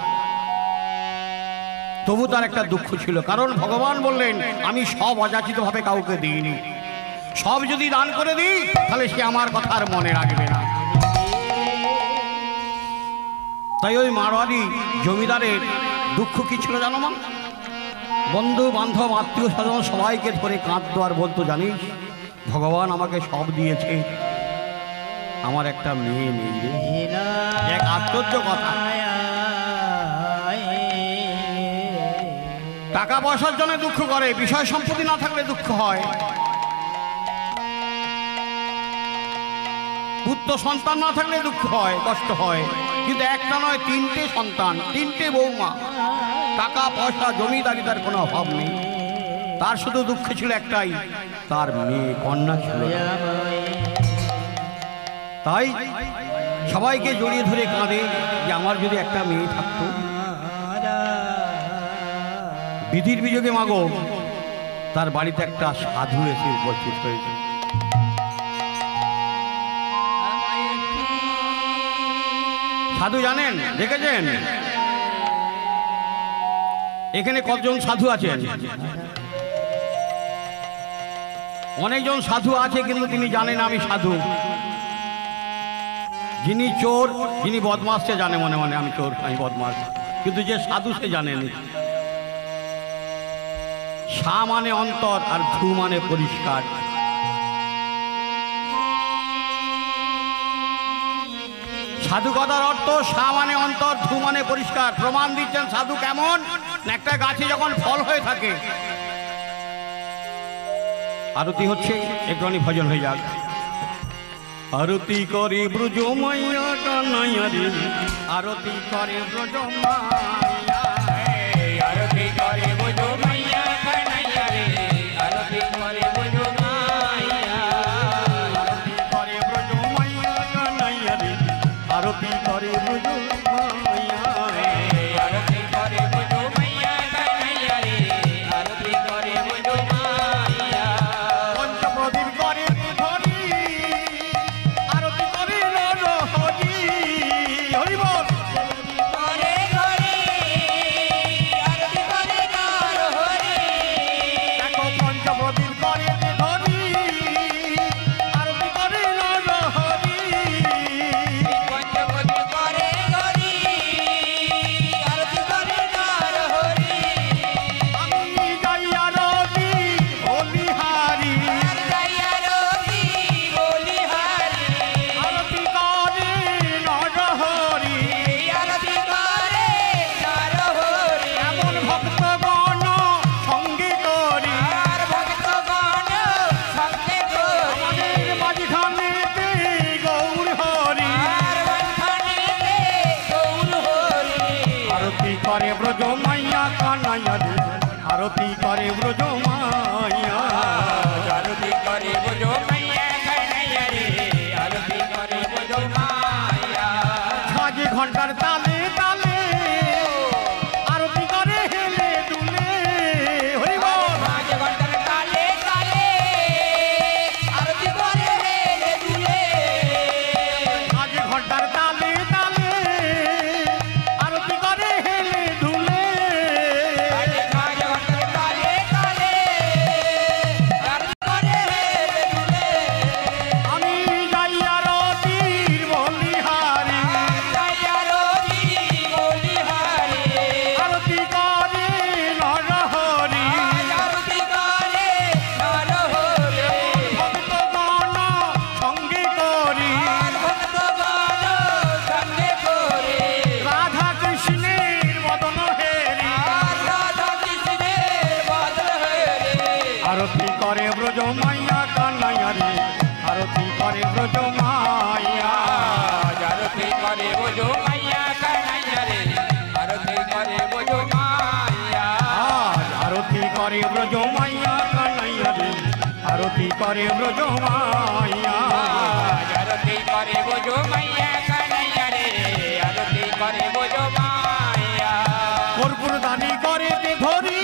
তবু তার একটা দুঃখ ছিল, কারণ ভগবান বললেন, আমি সব অযাচিত ভাবে কাউকে দিইনি। সব যদি দান করে দিই তাহলে সে আমার কথা আর মনে রাখবে না। তাই ওই মারোয়ারি জমিদারের দুঃখ কি ছিল জানো মা? বন্ধু বান্ধব আত্মীয় স্বজন সবাইকে ধরে কাঁদতো আর বলতো, জানিস ভগবান আমাকে সব দিয়েছে, আমার একটা মেয়ে নেই রে। এক আশ্চর্য কথা। টাকা পয়সার জন্য দুঃখ করে, বিষয় সম্পত্তি না থাকলে দুঃখ হয়। পুত্র সন্তান না থাকলে দুঃখ হয়, কষ্ট হয়। কিন্তু একটা নয়, তিনটে সন্তান, তিনটে বৌমা, টাকা পয়সা জমিদারি তার কোনো অভাব নেই। তার শুধু দুঃখ ছিল একটাই, তার মেয়ে কন্যা ছিল। তাই সবাইকে জড়িয়ে ধরে কাঁদে যে আমার যদি একটা মেয়ে থাকতো। বিধির বিযোগে মাগো, তার বাড়িতে একটা সাধু এসে উপস্থিত হয়েছে। সাধু জানেন, দেখেছেন এখানে কতজন সাধু আছেন? অনেকজন সাধু আছে, কিন্তু তিনি জানেন আমি সাধু। যিনি চোর, যিনি বদমাস, সে জানে মনে মনে আমি চোর, আমি বদমাস। কিন্তু যে সাধু সে জানেন। সা মানে অন্তর আর ধু মানে পরিষ্কার। সাধু কথার অর্থ সা মানে অন্তর, ধু মানে পরিষ্কার। প্রমাণ দিচ্ছেন সাধু কেমন? একটা গাছে যখন ফল হয়ে থাকে, আরতি হচ্ছে, একটুখানি ভজন হয়ে যাক। আরতি করে ব্রজ মাইয়া কানাইয়া রে, আরতি করে ব্রজ মাইয়া, আরতি করে ব্রজ মাইয়া কানাইয়া রে, আরতি করে ব্রজ মাইয়া, আরতি করে ব্রজ মাইয়া কানাইয়া রে, আরতি করে ব্রজ মাইয়া, আরতি করে ব্রজ মাইয়া কানাইয়া রে, আরতি করে ব্রজ মাইয়া। পঞ্চপ্রদীপ করে ধরি, আরতি করে নর হরি। হরি বল। করে হরি, আরতি করে নর হরি। দেখো পঞ্চপ্রদীপ করে ধরি, আরতি করে নর হরি। পঞ্চপতি করে হরি, আরতি করে নর হরি। আমি যাই আরতি বলিহারি, আর যাই আরতি বলিহারি, আরতি করে নর হরি। আরতি করে নর হরি। এমন ভক্তগণ সঙ্গে করি, আর ভক্তগণ সঙ্গে করি, আমাদের মাঝখানেতে গৌর হরি। আর বন্ধনেতে গৌর হরি। আরতি করে ব্রজ মাইয়া কানাইয়া রে, আরতি করে ব্রজ মাইয়া। আরতি করে ব্রজ মাইয়া কানাইয়া রে, আরতি করে ব্রজ মাইয়া। সাজে ঘন্টার তালে তালে, আরতি করে হেলে দুলে। হরি বল। মাঝ ঘন্টার তালে তালে, আরতি করে হেলে দুলে। সাজে ঘন্টার তালে তালে, আরতি করে হেলে দুলে। মাঝ ঘন্টার তালে তালে, আরতি করে ব্রজ মাইয়া কানাইয়া রে আরতি করে ব্রজ মাইয়া আরতি করে বোঝো মাইয়া কানাইয়া রে আরতি করে বোঝো মাইয়া আরতি করে ব্রজ মাইয়া কানাইয়া রে আরতি করে ব্রজ মাইয়া আরতি করে বোঝো মাইয়া কানাইয়া রে আরতি করে বোঝো মাইয়া কর্পূর দানি করে তে ধরি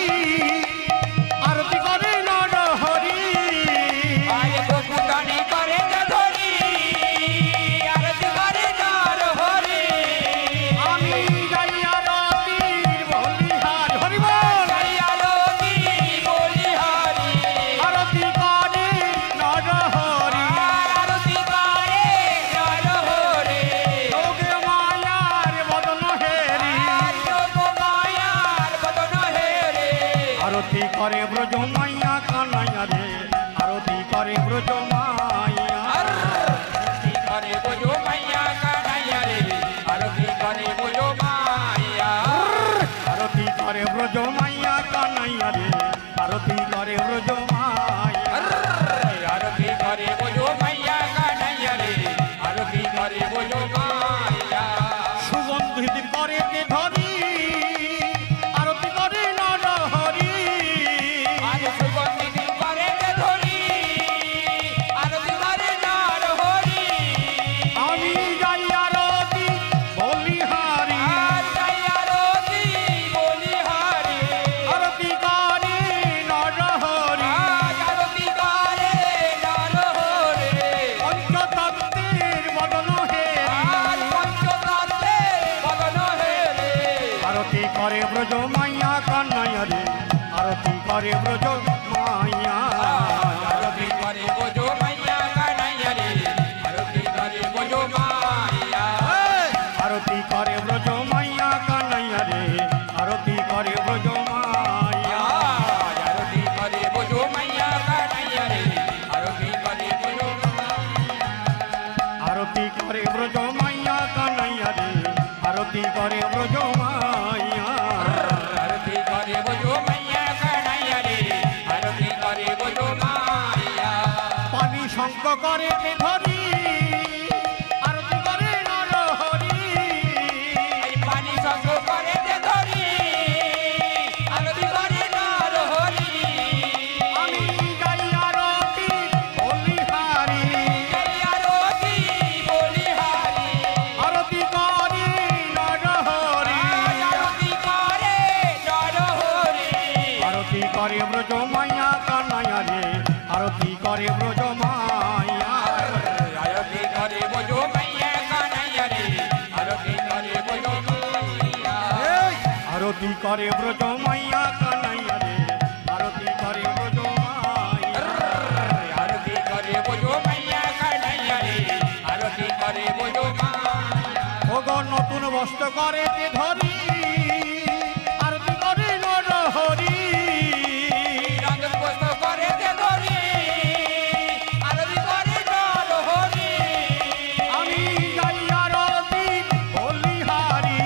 আরতি করে নর হরি আরে গোপুদানি করে ধরি আরতি করে নর হরি আমি যাই আরতির বলিহার হরি বল যাই আরতি বলি হরি আরতি করে নর হরি আরতি করে নর হরি যোগে মায়ার বদন হেরি যোগ মায়ার বদন হেরে আরতি করে ব্রজ মাইয়া কানাইয়া রে আরতি করে ব্রজ মাইয়া আরতি করে বোঝো মাইয়া কানাইয়া রে আরতি করে বোঝো মাইয়া আরতি করে ব্রজ মাইয়া কানাইয়া রে আরতি করে ব্রজ মাইয়া আরতি করে বোঝো মাইয়া কানাইয়া রে আরতি করে বোঝো মাইয়া সুগন্ধিত করে তে ধরি আরতি করে নর হরি আজ সুগন্ধিত করে ধরি আরতি করে নর হরি আমি যাই আরতি বলিহারি আর যাই আরতি বলি হরি আরতি করে নর হরি আজ আরতি করে নর হরি পঞ্চতত্ত্বের বদন হেরি আর পঞ্চতত্ত্বের বদন হেরে আরতি করে ব্রজ মাইয়া কানাইয়া রে আরতি করে ব্রজ মাইয়া আরতি করে বোঝো মাইয়া কানাইয়া রে আরতি করে বোঝো মাইয়া আরতি করে ব্রজ মাইয়া কানাইয়া রে আরতি করে ব্রজ মাইয়া আরতি করে বোঝো মাইয়া কানাইয়া রে আরতি করে বোঝো আরতি করে ব্রজ মাইয়া কানাইয়া রে আরতি করে ব্রজ মাইয়া আরতি করে বোঝো মাইয়া কানাইয়া রে আরতি করে বোঝো মাইয়া পানি শঙ্খ করে তে ধরি আরতি করে নর হরি এই পানি সঙ্গ করে ধরি আরতি করে নর হরি আমি যাই আরতি বলিহারি এই আরতি বলি হরি আরতি করে নর হরি আরতি করে নর হরি আরতি করে ব্রজ মাইয়া কানাইয়া রে আরতি করে ব্রজ মাইয়া আরতি করে বোঝো মাইয়া কানাইয়া রে আরতি করে বোঝো মাইয়া আরতি করে ব্রজ মাইয়া কানাইয়া রে আরতি করে ব্রজ মাইয়া আরতি করে বোঝো মাইয়া কানাইয়া রে আরতি করে বোঝো মাইয়া ভগবান নতুন বস্ত্র করে তে ধরি আরতি করে নর হরি রঙ পোস্ত করে ধরি আরতি করে নর হরি আমি যাই আরতি বলিহারি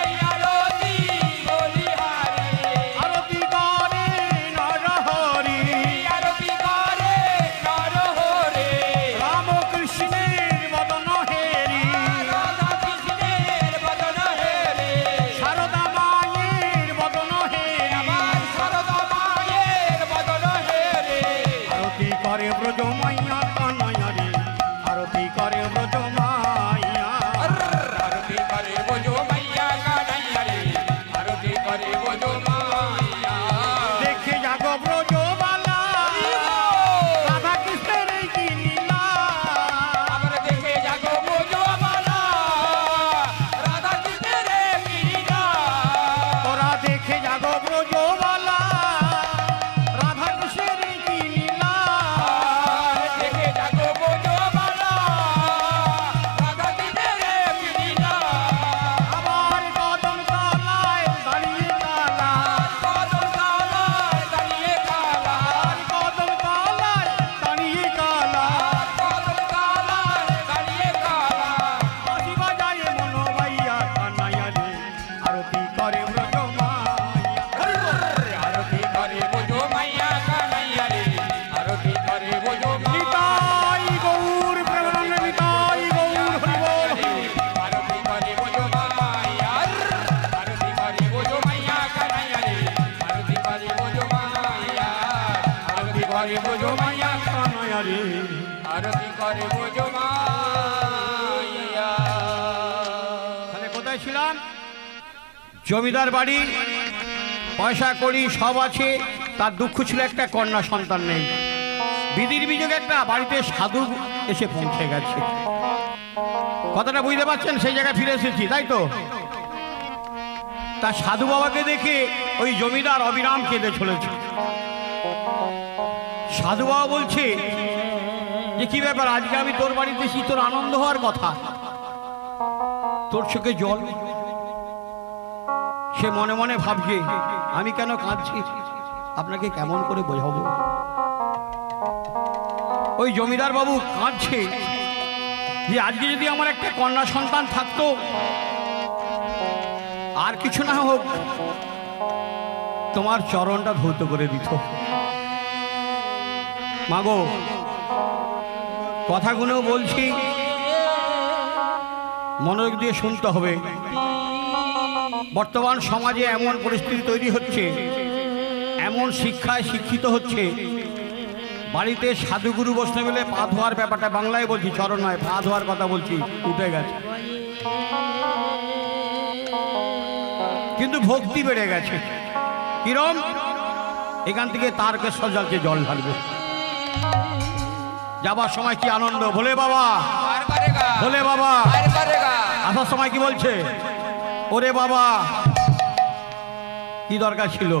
এই আরতি বলি হরি আরতি করে নর হরি আরতি করে নর হরি রামকৃষ্ণের বদন হেরি রাধা কৃষ্ণের বদন হেরে করে বোঝো মাইয়া কানাইয়া রে আরতি করে বোঝো মাইয়া। তাহলে কোথায় ছিলাম? জমিদার বাড়ি, পয়সা কড়ি সব আছে, তার দুঃখ ছিল একটা কন্যা সন্তান নেই। বিধির বিযোগে একটা বাড়িতে সাধু এসে পৌঁছে গেছে। কথাটা বুঝতে পারছেন? সেই জায়গায় ফিরে এসেছি, তাই তো? তা সাধু বাবাকে দেখে ওই জমিদার অবিরাম কেঁদে চলেছে। সাধু বাবা বলছে যে কি ব্যাপার, আজকে আমি তোর বাড়িতে এসেছি, তোর আনন্দ হওয়ার কথা, তোর চোখে জল। সে মনে মনে ভাবছে আমি কেন কাঁদছি, আপনাকে কেমন করে বোঝাবো। ওই জমিদার বাবু কাঁদছে যে আজকে যদি আমার একটা কন্যা সন্তান থাকতো, আর কিছু না হোক তোমার চরণটা ধৌত করে দিত। মাগো, কথাগুলো বলছি, মনোযোগ দিয়ে শুনতে হবে। বর্তমান সমাজে এমন পরিস্থিতি তৈরি হচ্ছে, এমন শিক্ষায় শিক্ষিত হচ্ছে, বাড়িতে সাধুগুরু বৈষ্ণব মিলে পা ধোয়ার ব্যাপারটা, বাংলায় বলছি, চরণ নয়, পা ধোয়ার কথা বলছি, উঠে গেছে। কিন্তু ভক্তি বেড়ে গেছে। কিরম? এখান থেকে তারকেশ্বর জলকে জল ঢালবে, যাবার সময় কি আনন্দ, ভোলে বাবা, ভোলে বাবা। আসার সময় কি বলছে, ওরে বাবা। কি দরকার ছিল?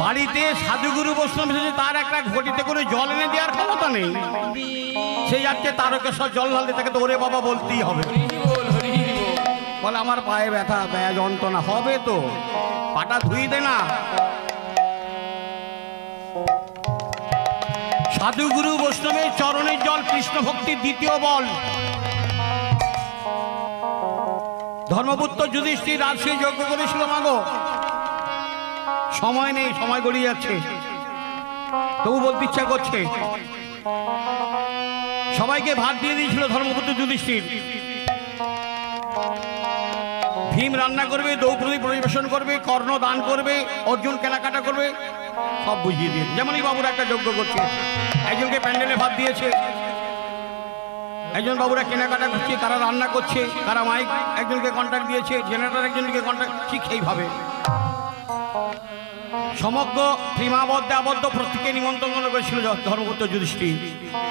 বাড়িতে সাধুগুরু বৈষ্ণব এসেছে, তার একটা ঘটিতে করে জল এনে দেওয়ার ক্ষমতা নেই, সেই যাচ্ছে তারকেশ্বর জল ঢালতে, তাকে তো ওরে বাবা বলতেই হবে। বলে আমার পায়ে ব্যথা, ব্যয় যন্ত্রণা হবে তো, পাটা ধুই দে না। সাধুগুরু বৈষ্ণবের চরণের জল কৃষ্ণ ভক্তির দ্বিতীয় বল। ধর্মপুত্র যুধিষ্ঠির রাজকে যজ্ঞ করেছিল। মাগো, সময় নেই, সময় গড়িয়ে যাচ্ছে, তবু বলতে ইচ্ছা করছে। সবাইকে ভাত দিয়ে দিয়েছিল ধর্মপুত্র যুধিষ্ঠির। ভীম রান্না করবে, দ্রৌপদী পরিবেশন করবে, কর্ণ দান করবে, অর্জুন কেনাকাটা করবে, সব বুঝিয়ে দিয়েছে। যেমন এই বাবুরা একটা যজ্ঞ করছে, একজনকে প্যান্ডেলে ভাত দিয়েছে, একজন বাবুরা কেনাকাটা করছে, কারা রান্না করছে, কারা মাইক একজনকে কন্ট্রাক্ট দিয়েছে, জেনারেটর একজনকে কন্ট্রাক্ট, ঠিক সেইভাবে সমগ্র সীমাবদ্ধে আবদ্ধ প্রত্যেককে নিমন্ত্রণ করেছিল ধর্মপুত্র যুধিষ্ঠির।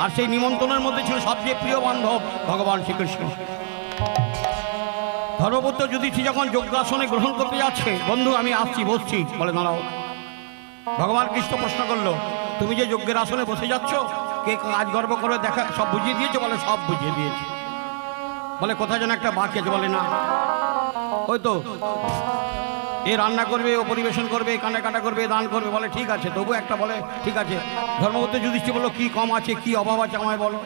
আর সেই নিমন্ত্রণের মধ্যে ছিল সবচেয়ে প্রিয় বান্ধব ভগবান শ্রীকৃষ্ণ। ধর্মপুত্র যুধিষ্ঠির যখন যজ্ঞাসনে গ্রহণ করতে যাচ্ছে, বন্ধু আমি আসছি, বসছি, বলে দাঁড়াও। ভগবান কৃষ্ণ প্রশ্ন করলো, তুমি যে যজ্ঞের আসনে বসে যাচ্ছ, কে কাজ গর্ব করে দেখা সব বুঝিয়ে দিয়েছে? বলে সব বুঝিয়ে দিয়েছে। বলে কোথায় যেন একটা বাকি আছে? বলে না, ওই তো এ রান্না করবে, ও পরিবেশন করবে, কাটা করবে, দান করবে। বলে ঠিক আছে, তবু একটা বলে ঠিক আছে। ধর্মপুত্র যুধিষ্ঠির বললো, কি কম আছে, কি অভাব আছে আমায় বলো।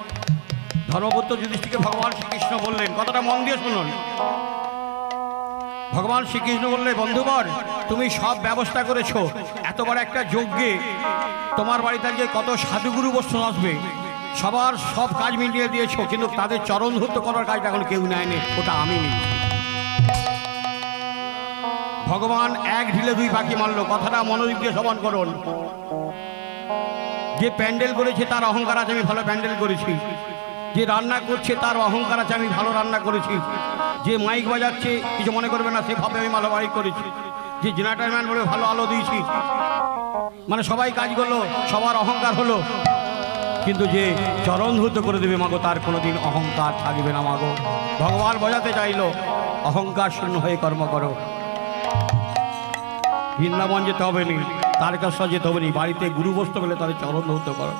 ধর্মপুত্র যুধিষ্ঠিরকে ভগবান শ্রীকৃষ্ণ বললেন, কথাটা মন দিয়ে শুনুন। ভগবান শ্রীকৃষ্ণ বললেন, বন্ধুবর তুমি সব ব্যবস্থা করেছো, এত বড় একটা যজ্ঞে তোমার বাড়িতে গিয়ে কত সাধুগুরু বৈষ্ণব আসবে, সবার সব কাজ মিটিয়ে দিয়েছো, কিন্তু তাদের চরণ ধূর্ত করার কাজটা এখন কেউ নেয়নি, ওটা আমি নিচ্ছি। ভগবান এক ঢিলে দুই পাখি মারলো। কথাটা মনোযোগ দিয়ে শ্রবণ করুন। যে প্যান্ডেল করেছে তার অহংকার আছে, আমি ভালো প্যান্ডেল করেছি। যে রান্না করছে তার অহংকার আছে, আমি ভালো রান্না করেছি। যে মাইক বাজাচ্ছে কিছু মনে করবে না, সেভাবে আমি ভালো মাইক করেছি। যে জেনারেটর ম্যান বলে ভালো আলো দিয়েছি, মানে সবাই কাজ করলো, সবার অহংকার হলো। কিন্তু যে চরণ ধূর্ত করে দেবে মাগো, তার কোনোদিন অহংকার থাকবে না মাগো। ভগবান বোঝাতে চাইলো, অহংকার শূন্য হয়ে কর্ম করো। বৃন্দাবন যেতে হবে নি, তারকেশ্বর যেতে হবে নি, বাড়িতে গুরু বসতে পেলে তাদের চরণ ধরতে করো।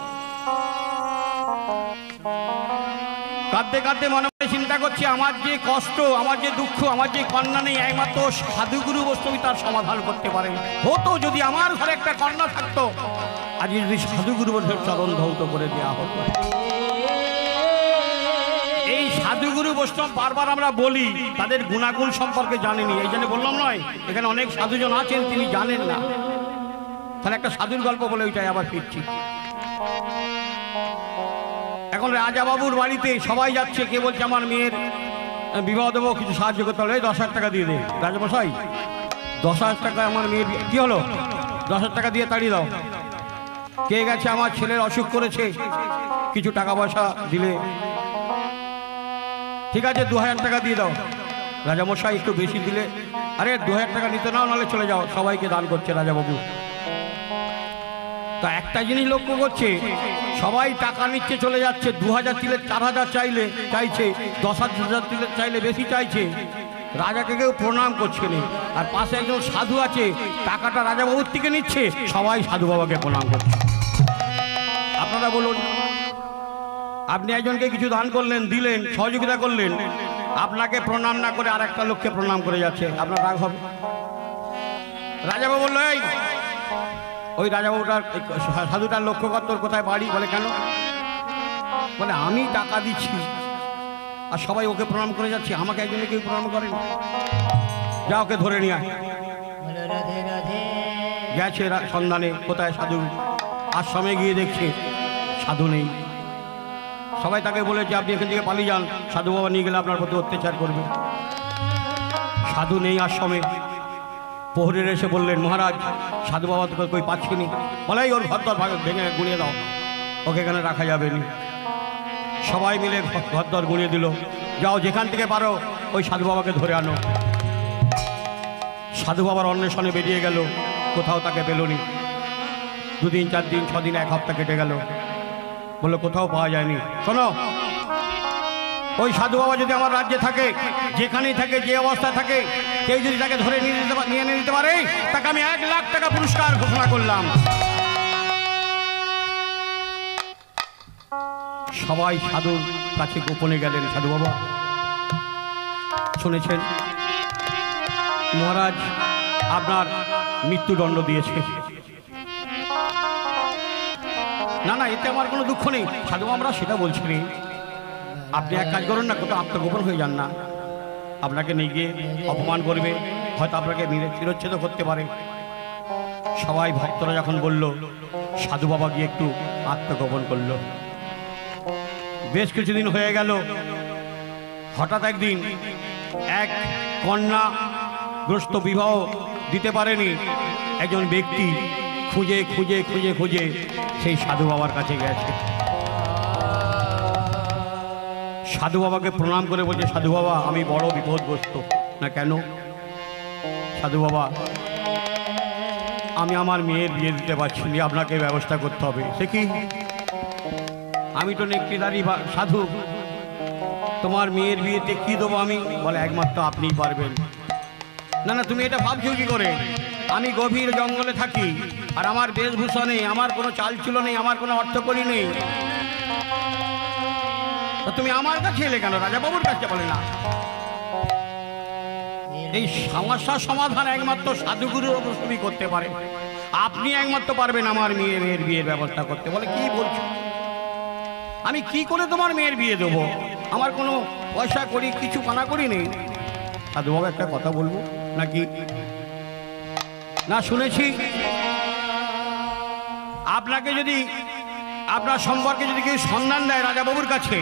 কাঁদতে কাঁদতে মনে মনে চিন্তা করছি, আমার যে কষ্ট, আমার যে দুঃখ, আমার যে কন্যা নেই, একমাত্র সাধুগুরু বৈষ্ণবই তার সমাধান করতে পারে। হতো যদি আমার ঘরে একটা কন্যা থাকতো, আজকে যদি সাধুগুরু বৈষ্ণব চরণ ধৌত করে দেওয়া হতো। এই সাধুগুরু বৈষ্ণব বারবার আমরা বলি, তাদের গুণাগুণ সম্পর্কে জানেনি, এই জন্য বললাম নয়। এখানে অনেক সাধুজন আছেন, তিনি জানেন না। তাহলে একটা সাধুর গল্প বলে ওইটাই আবার ফিরছি। এখন রাজাবাবুর বাড়িতে সবাই যাচ্ছে, কে বলছে আমার মেয়ের বিবাহ দেবো, কিছু সাহায্য করতে হলে 10,000 টাকা দিয়ে দে। রাজামশাই 10,000 টাকা আমার মেয়ের কি হলো, 10,000 টাকা দিয়ে তাড়িয়ে দাও। কে গেছে আমার ছেলের অসুখ করেছে, কিছু টাকা পয়সা দিলে। ঠিক আছে 2000 টাকা দিয়ে দাও। রাজামশাই একটু বেশি দিলে, আরে 2000 টাকা নিতে নাও, নাহলে চলে যাও। সবাইকে দান করছে রাজাবাবু। তা একটা জিনিস লক্ষ্য করছে, সবাই টাকা নিচ্ছে চলে যাচ্ছে। 2000 দিলে 4000 চাইছে, 10,000 দিলে চাইলে বেশি চাইছে। রাজাকে কেউ প্রণাম করছে না। আর পাশে একজন সাধু আছে, টাকাটা রাজাবাবুর থেকে নিচ্ছে, সবাই সাধু বাবাকে প্রণাম করছে। আপনারা বলুন, আপনি একজনকে কিছু দান করলেন, দিলেন, সহযোগিতা করলেন, আপনাকে প্রণাম না করে আর একটা লোককে প্রণাম করে যাচ্ছে, আপনার রাগ হবে? রাজাবাবু বললো, এই ওই রাজাবাবুটার সাধুটার লক্ষ্য কর, তোর কোথায় বাড়ি? বলে কেন? বলে আমি টাকা দিচ্ছি আর সবাই ওকে প্রণাম করে যাচ্ছে, আমাকে একজনে কেউ প্রণাম করেন। যা ওকে ধরে নিয়ে আয়। গেছে সন্ধানে, কোথায় সাধু? আশ্রমে গিয়ে দেখছে সাধু নেই। সবাই তাকে বলেছে আপনি এখান থেকে পালিয়ে যান, সাধু বাবা নিয়ে গেলে আপনার প্রতি অত্যাচার করবে। সাধু নেই আশ্রমে। প্রহরীরা এসে বললেন, মহারাজ সাধু বাবা তোকে কই পাচ্ছিনি। বলে ওর ঘরদর ভেঙে গুঁড়িয়ে দাও, ওকে এখানে রাখা যাবে না। সবাই মিলে ঘরদর গুঁড়িয়ে দিল। যাও যেখান থেকে পারো ওই সাধু বাবাকে ধরে আনো। সাধু বাবার অন্বেষণে বেরিয়ে গেল, কোথাও তাকে পেলনি। 2 দিন 4 দিন 6 দিন 1 হপ্তাহ কেটে গেল, বললো কোথাও পাওয়া যায়নি। শোনো, ওই সাধু বাবা যদি আমার রাজ্যে থাকে, যেখানেই থাকে, যে অবস্থা থাকে, কেউ যদি তাকে ধরে নিয়ে নিতে পারে, তাকে আমি 1 লাখ টাকা পুরস্কার ঘোষণা করলাম। সবাই সাধুর কাছে গোপনে গেলেন। সাধু বাবা শুনেছেন মহারাজ আপনার মৃত্যুদণ্ড দিয়েছে। না না, এতে আমার কোনো দুঃখ নেই সাধু, আমরা সেটা বলছি না। আপনি এক কাজ করুন না, কোথাও আত্মগোপন হয়ে যান না। আপনাকে নিয়ে গিয়ে অপমান করবে, হয়তো আপনাকে শিরচ্ছেদ করতে পারে। সবাই ভক্তরা যখন বলল, সাধু বাবা গিয়ে একটু আত্মগোপন করল। বেশ কিছুদিন হয়ে গেল। হঠাৎ একদিন এক কন্যাগ্রস্ত বিবাহ দিতে পারেনি একজন ব্যক্তি খুঁজে খুঁজে খুঁজে খুঁজে সেই সাধু বাবার কাছে গেছে। সাধু বাবাকে প্রণাম করে বলছে, সাধু বাবা আমি বড় বিপদগ্রস্ত। না কেন? সাধু বাবা আমি আমার মেয়ের বিয়ে দিতে পারছি না, আপনাকে ব্যবস্থা করতে হবে। সে কি? আমি তো নেকড়িদারি সাধু, তোমার মেয়ের বিয়েতে কি দেবো আমি? বলে একমাত্র আপনিই পারবেন। না না, তুমি এটা ভাবছো কি করে? আমি গভীর জঙ্গলে থাকি, আর আমার বেশভূষা নেই, আমার কোনো চালচুলো নেই, আমার কোনো অর্থকড়ি নেই, তুমি আমার কাছে এলে কেন? রাজাবাবুর কাছে বলে না। এই সমস্যার সমাধান একমাত্র সাধুগুরুর অবশ্যই করতে পারে, আপনি একমাত্র পারবেন আমার মেয়ের বিয়ের ব্যবস্থা করতে। বলে কি বলছো? আমি কি করে তোমার মেয়ের বিয়ে দেবো? আমার কোনো পয়সা করি কিছু পানা করি নেই। সাধু বাবা একটা কথা বলবো নাকি? না, শুনেছি আপনাকে যদি আপনার সম্পর্কে যদি কেউ সন্ধান দেয় রাজাবাবুর কাছে,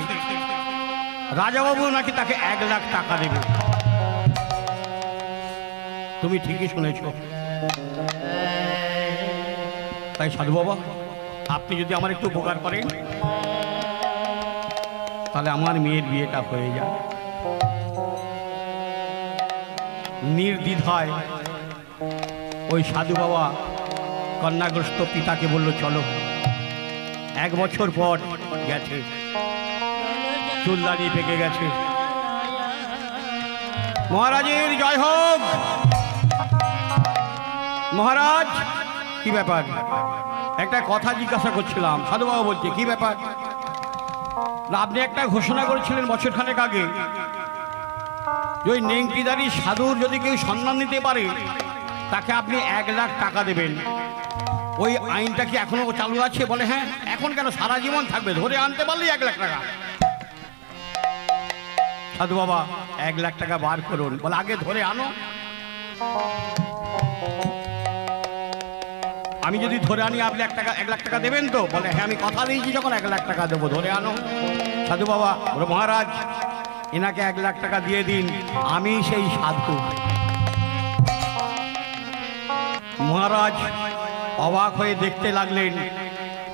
রাজাবাবু নাকি তাকে 1 লাখ টাকা দেবে। তুমি ঠিকই শুনেছ। তাই সাধু বাবা আপনি যদি আমার একটু উপকার করেন, তাহলে আমার মেয়ের বিয়েটা হয়ে যায়। নির্দ্বিধায় ওই সাধু বাবা কন্যাগ্রস্ত পিতাকে বলল, চলো। 1 বছর পর গেছে, চুল দাঁড়িয়ে পেকে গেছে। মহারাজের জয় হোক। মহারাজ কি ব্যাপার? একটা কথা জিজ্ঞাসা করছিলাম। সাধু বাবা বলছে, কি ব্যাপার? আপনি একটা ঘোষণা করেছিলেন বছরখানেক আগে, ওই নেংটিদারি সাধুর যদি কেউ সন্ধান দিতে পারে তাকে আপনি 1 লাখ টাকা দেবেন। ওই আইনটা কি এখনো চালু আছে? বলে হ্যাঁ। এখন কেন? সারা জীবন থাকবে, ধরে আনতে পারলেই 1 লাখ টাকা। সাধু বাবা 1 লাখ টাকা বার করুন। বলে আগে ধরে আনো। আমি যদি ধরে আনি আপনি 1 লাখ টাকা দেবেন তো? বলে হ্যাঁ, আমি কথা দিয়েছি যখন 1 লাখ টাকা দেবো, ধরে আনো। সাধু বাবা বলে, মহারাজ এনাকে 1 লাখ টাকা দিয়ে দিন, আমি সেই সাধু। মহারাজ অবাক হয়ে দেখতে লাগলেন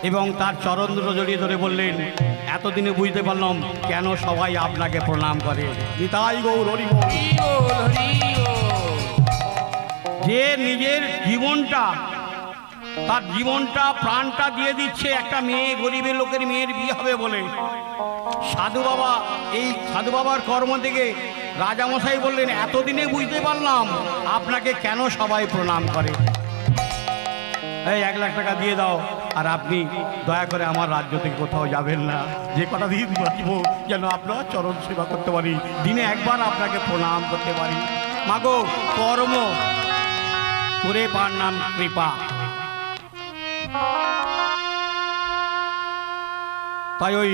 এবং তার চরণ দুটো জড়িয়ে ধরে বললেন, এতদিনে বুঝতে পারলাম কেন সবাই আপনাকে প্রণাম করে। নিতাই গৌর হরি বল। হরি বল, হরি বল। যে নিজের জীবনটা, তার জীবনটা প্রাণটা দিয়ে দিচ্ছে একটা মেয়ে, গরিবের লোকের মেয়ের বিয়ে হবে বলে। সাধু বাবা, এই সাধু বাবার কর্ম থেকে রাজামশাই বললেন, এতদিনে বুঝতে পারলাম আপনাকে কেন সবাই প্রণাম করে। এই 1 লাখ টাকা দিয়ে দাও, আর আপনি দয়া করে আমার রাজ্য থেকে কোথাও যাবেন না। যে কটা দিন বাঁচব যেন আপনার চরণ সেবা করতে পারি, দিনে একবার আপনাকে প্রণাম করতে পারি। মাগো, কর্ম করে পার নাম কৃপা। তাই ওই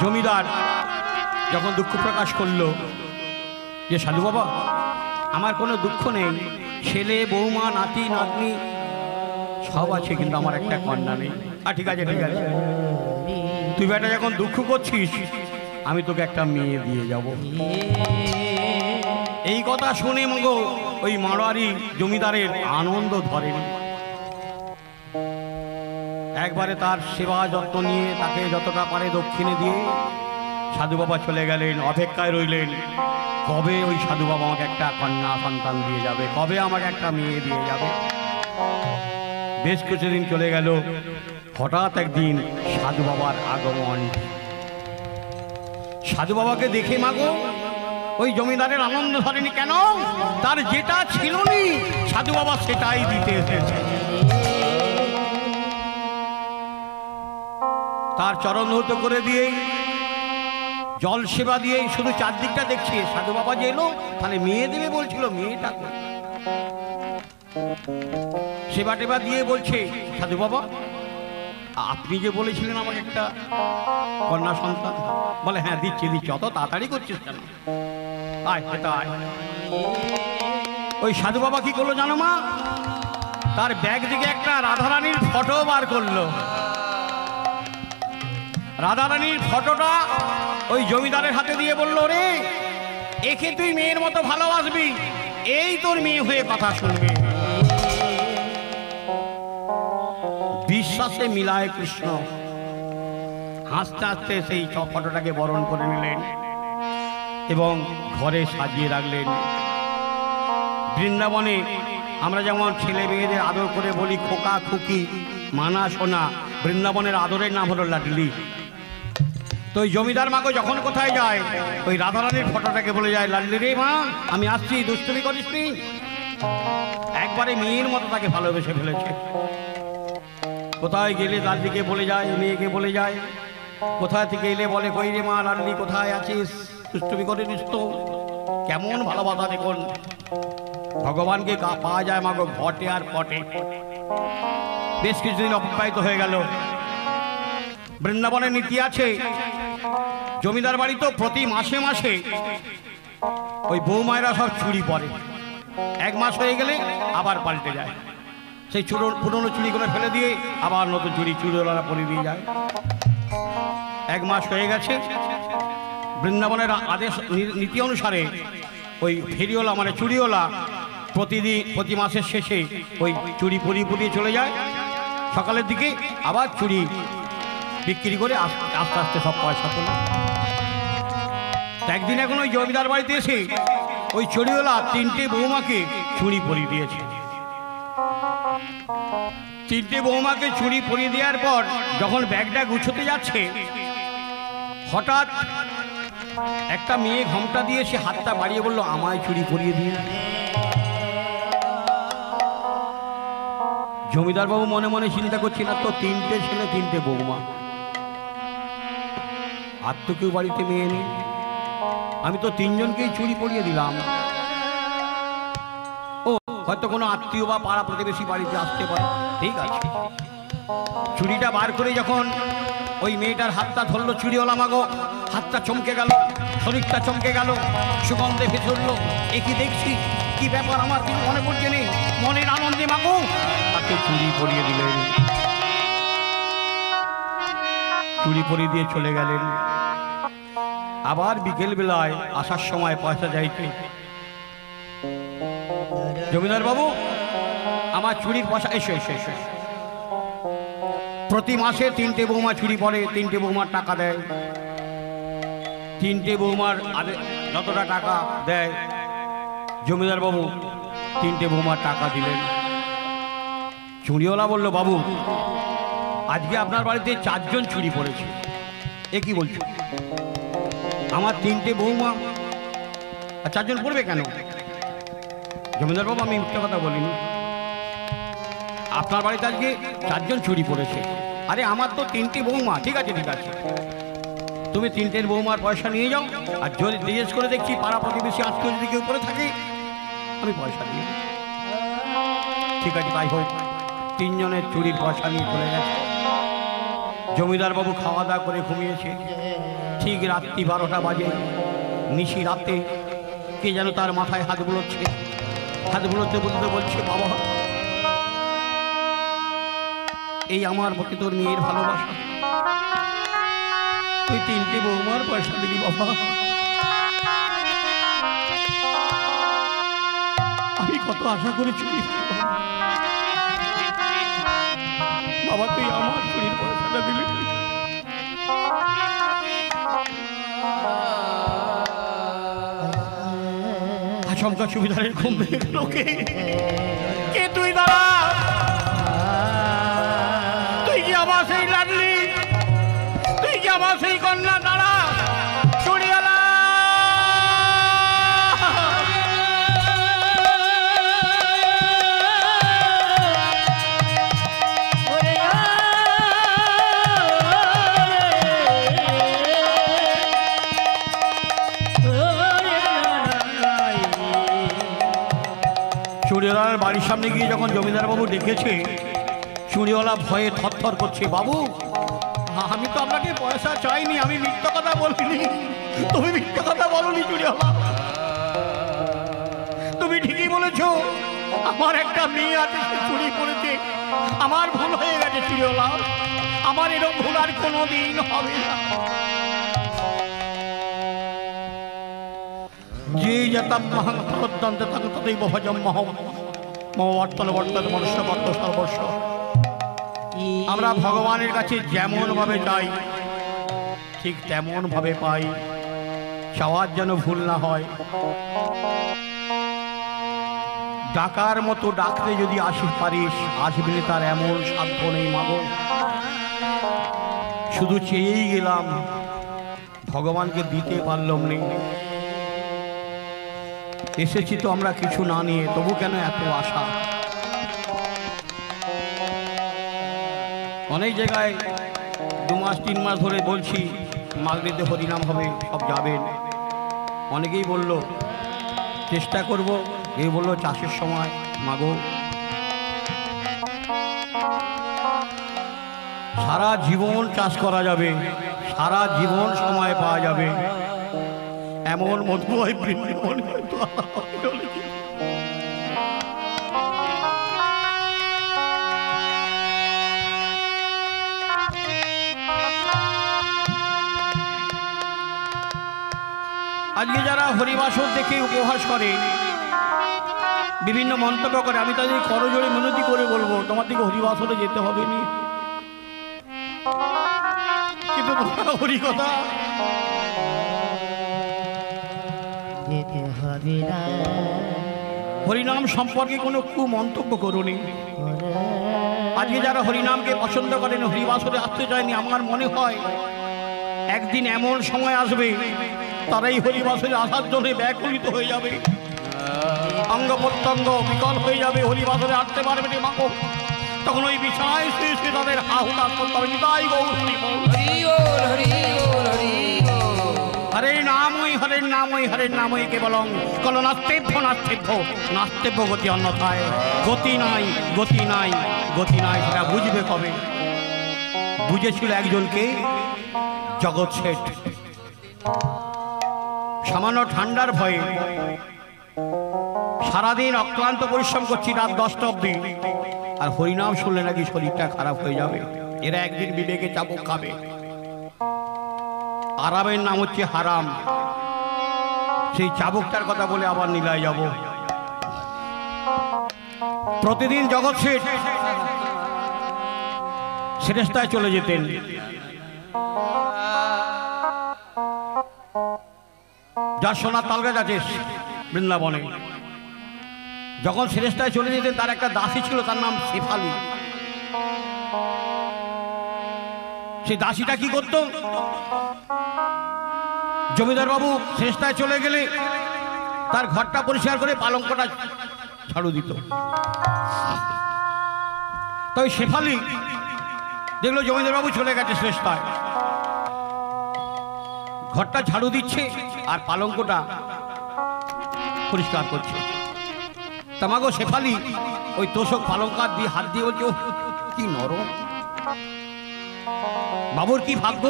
জমিদার যখন দুঃখ প্রকাশ করলো যে সাধু বাবা, আমার কোনো দুঃখ নেই, ছেলে বৌমা নাতি নাতনি সব আছে, কিন্তু আমার একটা কন্যা নেই। ঠিক আছে ঠিক আছে, তুই বেটা যখন দুঃখ করছিস আমি তোকে একটা মেয়ে দিয়ে যাব। এই কথা শুনে মগো ওই মারোয়ারি জমিদারের আনন্দ ধরেনি। একবারে তার সেবা যত্ন নিয়ে তাকে যতটা পারে দক্ষিণে দিয়ে সাধু বাবা চলে গেলেন। অপেক্ষায় রইলেন, কবে ওই সাধু বাবা আমাকে একটা কন্যা সন্তান দিয়ে যাবে, কবে আমাকে একটা মেয়ে দিয়ে যাবে। বেশ কিছুদিন চলে গেল। হঠাৎ একদিন সাধু বাবার আগমন। সাধু বাবাকে দেখে মাগো ওই জমিদারের আনন্দ ধরেনি। কেন? তার যেটা ছিল নি সাধু বাবা সেটাই দিতে এসেছে। তার চরণ ধৌত করে দিয়ে, জল সেবা দিয়ে শুধু চারদিকটা দেখছে। সাধু বাবা যে এলো, তাহলে মেয়ে দেবে বলছিল, মেয়েটা সেবা টেবা দিয়ে বলছে, সাধু বাবা আপনি যে বলেছিলেন আমাকে একটা কন্যা সন্তান, বলে হ্যাঁ দিচ্ছি দিচ্ছি, অত তাড়াতাড়ি করছিস কেন, আয় সেটা আয়। ওই সাধু বাবা কি করলো জানো মা? তার ব্যাগ থেকে একটা রাধারানীর ফটো বার করলো। রাধারানীর ফটোটা ওই জমিদারের হাতে দিয়ে বলল, রে একে তুই মেয়ের মতো ভালোবাসবি, এই তোর মেয়ে হয়ে কথা শুনবে। বিশ্বাসে মিলায় কৃষ্ণ। হাসতে হাসতে সেই ফটোটাকে বরণ করে নিলেন এবং ঘরে সাজিয়ে রাখলেন। বৃন্দাবনে আমরা যেমন ছেলে মেয়েদের আদর করে বলি খোকা খুকি মানা সোনা, বৃন্দাবনের আদরের নাম হলো লাডলি। তো ওই জমিদার মাকে যখন কোথায় যায় ওই রাধারানীর ফটোটাকে বলে যায়, লাডলি রে মা আমি আসছি, দুষ্টুমি করিস নি। একবারে মেয়ের মতো তাকে ভালোবেসে ফেলেছে। কোথায় গেলে লাডলিকে বলে যায়, মেয়েকে বলে যায়। কোথায় থেকে এলে বলে, কই রে মা লাডলি কোথায় আছিস, দুষ্টুমি করে নিস তো। কেমন ভালোবাসা দেখুন। ভগবানকে পাওয়া যায় মাগো ঘটে আর পটে। বেশ কিছুদিন অতিবাহিত হয়ে গেল। বৃন্দাবনের নীতি আছে, জমিদার বাড়ি তো প্রতি মাসে মাসে ওই বৌমায়েরা সব চুরি পরে। 1 মাস হয়ে গেলে আবার পাল্টে যায়। সেই পুরনো চুড়িগুলো ফেলে দিয়ে আবার নতুন চুড়িওয়ালারা পরে দিয়ে যায়। 1 মাস হয়ে গেছে। বৃন্দাবনের আদেশ নীতি অনুসারে ওই ফেরিওয়ালা মানে চুড়িওয়ালা প্রতি মাসের শেষে ওই চুড়ি পরিয়ে চলে যায়। সকালের দিকে আবার চুড়ি বিক্রি করে আস্তে আস্তে সব পয়সা তোলে। একদিন এখন ওই জমিদার বাড়িতে এসে ওই চুড়িওয়ালা 3টে বৌমাকে চুড়ি পরিয়ে দিয়েছে। 3টে বৌমাকে চুড়ি পরিয়ে দেওয়ার পর যখন ব্যাগটা গুছোতে যাচ্ছে, হঠাৎ একটা মেয়ে ঘোমটা দিয়ে সে হাতটা বাড়িয়ে বলল, আমায় চুড়ি পরিয়ে দিয়ে। জমিদার বাবু মনে মনে চিন্তা করছি, না তো 3টে ছেলে 3টে বৌমা, আর তো কেউ বাড়িতে মেয়ে নেই, আমি তো 3জনকেই চুড়ি পরিয়ে দিলাম। ও হয়তো কোনো আত্মীয় বা পাড়া প্রতিবেশী বাড়িতে আসতে পারে, ঠিক আছে। চুড়িটা বার করে যখন ওই মেয়েটার হাতটা ধরলো চুড়িওয়ালা মাগো, হাতটা চমকে গেল, শরীরটা চমকে গেল, সুগন্ধে ভেসে উঠলো। এ কি দেখছি, কি ব্যাপার, আমার কিছু মনে পড়ছে নেই। মনের আনন্দে মাগো তাকে চুড়ি পরিয়ে দিলেন। চুড়ি পরিয়ে দিয়ে চলে গেলেন। আবার বিকেল বেলায় আসার সময় পয়সা যাইতে, জমিদার বাবু আমার চুড়ির পয়সা, এসো এসো এসো। প্রতি মাসে 3টে বৌমা চুরি পড়ে, 3টে বৌমার টাকা দেয়। 3টে বৌমার যতটা টাকা দেয় জমিদার বাবু 3টে বৌমার টাকা দিলেন। চুরিওয়ালা বলল, বাবু আজকে আপনার বাড়িতে 4 জন চুরি পড়েছে। এ কি বলছো? আমার 3টে বৌমা আর 4 জন পড়বে কেন? জমিদার বাবু, আমি মিথ্যা কথা বলিনি, আপনার বাড়িতে আজকে 4 জন চুরি পড়েছে। আরে আমার তো 3টে বৌমা। ঠিক আছে ঠিক আছে, তুমি 3টের বৌমার পয়সা নিয়ে যাও, আর যদি জিজ্ঞেস করে দেখছি পাড়া প্রতিবেশী আত্মীয় যদি কেউ করে থাকে আমি পয়সা দিয়ে দেব। ঠিক আছে তাই হোক। 3 জনের চুরির পয়সা নিয়ে চলে গেছে। জমিদার বাবু খাওয়া দাওয়া করে ঘুমিয়েছে। ঠিক রাত্রি 12টা বাজে, নিশি রাতে কে যেন তার মাথায় হাত বুলোচ্ছে। হাত বুলোতে বলতে বলছে, বাবা এই আমার প্রতি তোর মেয়ের ভালোবাসা, তুই 3টে বৌমার পয়সা দিলি বাবা। আমি কত আশা করে চুরি বাবা, তুই আমার চুরির পয়সাটা দিলি। আচমকা সুবিধারের ঘুম ভেঙে গেল। কে তুই? দাঁড়া, তুই কি আমার সেই লাডলি? তুই কি আমার সেই কন্যা? দাঁড়া, চুরিওয়ালা! চুরিওয়ালার বাড়ির সামনে গিয়ে যখন জমিদার বাবু ডেকেছে, চুরিওয়ালা ভয়ে থরথর করছে। বাবু আমি তো আপনাকে পয়সা চাইনি, আমি মিথ্যা কথা বলিনি। তুমি মিথ্যা কথা বলনি চুরিওয়ালা, তুমি ঠিকই বলেছো। আমার একটা মেয়ে আছে, সে চুরি করেছে। আমার ভুল হয়ে গেছে চুরিওয়ালা, আমার এরকম ভুল আর কোনোদিন হবে না। যে যতম মহং প্রদ্যন্ত তং তदैव ভজমহং মম বর্তন বর্তন মনুষ্য বর্ত সর্বস্ব। আমরা ভগবানের কাছে যেমন ভাবে চাই ঠিক তেমন ভাবে পাই, চাওয়ার যেন ভুল না হয়। ডাকার মতো ডাকতে যদি আসি পারিস, আসবি তার এমন সাধ্য নেই মাগো। শুধু চেয়েই গেলাম, ভগবানকে দিতে পারলাম নেই। এসেছি তো আমরা কিছু না নিয়ে, তবু কেন এত আশা? অনেক জায়গায় 2 মাস 3 মাস ধরে বলছি মাগরিতে হরিনাম হবে, সব যাবেন। অনেকেই বলল চেষ্টা করব, এই বলল চাষের সময় মাগো। সারা জীবন চাষ করা যাবে, সারা জীবন সময় পাওয়া যাবে, এমন মধুময় বৃন্দাবন হয়তো আজকে যারা হরিবাসর দেখে উপহাস করে, বিভিন্ন মন্তব্য করে, আমি তাদের করজোড়ে মিনতি করে বলবো তোমার দিকে হরিবাসরে যেতে হবে না। কিন্তু তোমরা হরি কথা হরিনাম সম্পর্কে কোনো কুমন্তব্য করুনি। আজকে যারা হরিনামকে পছন্দ করেন, হরিবাসরে আসতে চায়নি, আমার মনে হয় একদিন এমন সময় আসবে তারাই হরিবাসরে আসার জন্য ব্যাকুলিত হয়ে যাবে, অঙ্গ প্রত্যঙ্গ বিকল হয়ে যাবে, হরিবাসরে আসতে পারবে না মাগো। তখন ওই বিছানায় শুয়ে শুয়ে তাদের আহুতাস করতে হবে। নিতাই গৌর হরি বল। হরে নামই হরের নামই হরের নামই কেবলং কল নাস্তেভ্য নাস্তেভ্য নাস্তেভ্য গতি, অন্যথায় গতি নাই, গতি নাই, গতি নাই। সেটা বুঝবে কবে? বুঝেছিল একজনকে, জগৎ শেঠ। সামান্য ঠান্ডার ভয়ে সারাদিন অক্লান্ত পরিশ্রম করছি, রাত 10টা অবধি, আর হরিনাম শুনলে নাকি শরীরটা খারাপ হয়ে যাবে। এরা একদিন বিবেকে চাবুক খাবে। আরামের নাম হচ্ছে হারাম। সেই চাবুকটার কথা বলে আবার নীলায় যাব। প্রতিদিন জগৎ শেঠ সেরেস্তায় চলে যেতেন। যার সোনার তালগাছ আছে বৃন্দাবনে, যখন সেরেস্তায় চলে যেতেন তার একটা দাসী ছিল, তার নাম শেফালি। সেই দাসীটা কি করত, জমিদার বাবু সেরেস্তায় চলে গেলে তার ঘরটা পরিষ্কার করে পালঙ্কটা ঝাড়ু দিত। তাই শেফালি দেখলো জমিদার বাবু চলে গেছে সেরেস্তায়, ঘরটা ঝাড়ু দিচ্ছে আর পালঙ্কটা পরিষ্কার করছে। তামাগো শেফালি ওই তোষক পালঙ্কার দিয়ে হাত দিয়ে বলছে, ওহ কি নরম, বাবুর কি ভাগ্য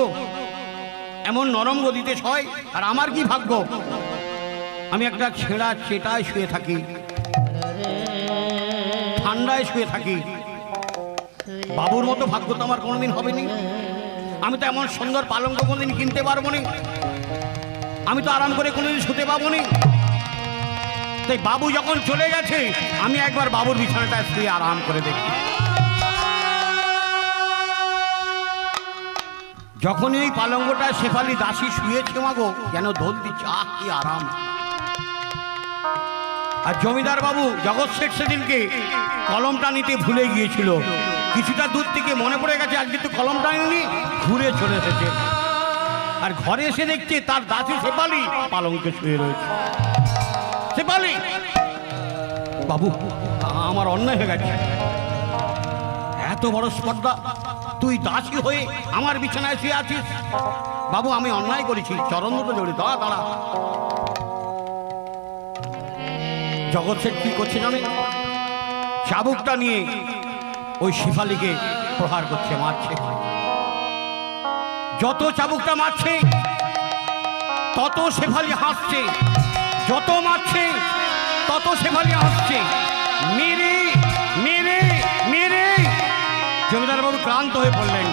এমন নরম গদিতে শয়, আর আমার কি ভাগ্য আমি একটা ছেঁড়া চেটায় শুয়ে থাকি, ঠান্ডায় শুয়ে থাকি। বাবুর মতো ভাগ্য তো আমার কোনোদিন হবে নি, আমি তো এমন সুন্দর পালঙ্ক কোনোদিন কিনতে পারবো না, আমি তো আরাম করে কোনোদিন শুতে পাবো না। তাই বাবু যখন চলে গেছে আমি একবার বাবুর বিছানাটা শুয়ে আরাম করে দেখি। যখনই ওই পালঙ্কটা শেফালি দাসী শুয়েছে মাগো যেন দোল দিচ্ছে, আহ কি আরাম। আর জমিদার বাবু জগৎ শেঠ সেদিনকে কলমটা নিতে ভুলে গিয়েছিল, কিছুটা দূর থেকে মনে পড়ে গেছে আজকে তো কলমটা নিয়ে ঘুরে চলে এসেছে, আর ঘরে এসে দেখছে তার দাসী শেফালি পালঙ্কে শুয়ে রয়েছে। শেফালি, বাবু আমার অন্যায় হয়ে গেছে, এত বড় স্পর্ধা, তুই দাসী হয়ে আমার বিছানায় শুয়ে আছিস। বাবু আমি অন্যায় করেছি, চরণ দুটো জড়িত, দাঁড়া। জগৎ শেঠ কি করছে জানে, চাবুকটা নিয়ে ওই শেফালিকে প্রহার করছে, মারছে। যত চাবুকটা মারছে তত শেফালি হাসছে, যত মারছে তত শেফালি হাসছে। মেরে মেরে মেরে জমিদার বাবু ক্লান্ত হয়ে পড়লেন,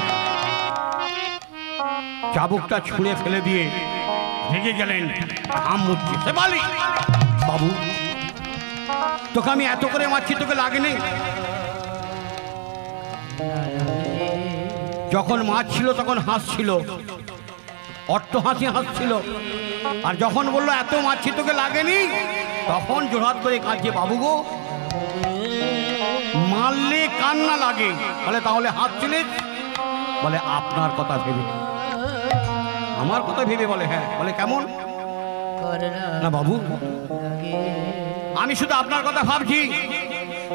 চাবুকটা ছুঁড়ে ফেলে দিয়ে রেগে গেলেন, ঘাম মুছছে। শেফালি, বাবু তোকে আমি এত করে মারছি, তোকে লাগেনি? যখন মারছিল তখন হাসছিল, অট্ট হাসি হাসছিল, আর যখন বললো এত মারছি তোকে লাগেনি তখন জোরহাত করে কাঁদছে। বাবু গো, মারলে কান্না লাগে, বলে তাহলে হাসছিলেন? বলে আপনার কথা ভেবে। আমার কথা ভেবে? বলে হ্যাঁ। বলে কেমন? না বাবু, আমি শুধু আপনার কথা ভাবছি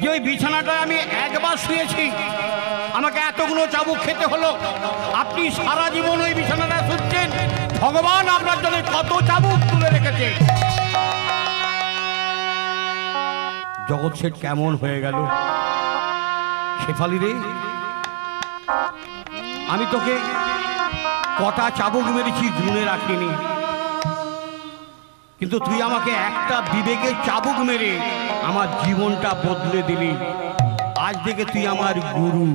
যে ওই বিছানাটায় আমি একবার শুয়েছি, আমাকে এতগুলো চাবুক খেতে হলো, আপনি সারা জীবন ওই বিছানাটা শুচ্ছেন, ভগবান আপনার জন্য কত চাবুক তুলে রেখেছে। জগৎ শেঠ কেমন হয়ে গেল, শেফালি রে আমি তোকে কটা চাবুক মেরেছি গুনে রাখিনি, কিন্তু তুই আমাকে একটা বিবেকের চাবুক মেরে আমার জীবনটা বদলে দিলি। আজ থেকে তুই আমার গুরু।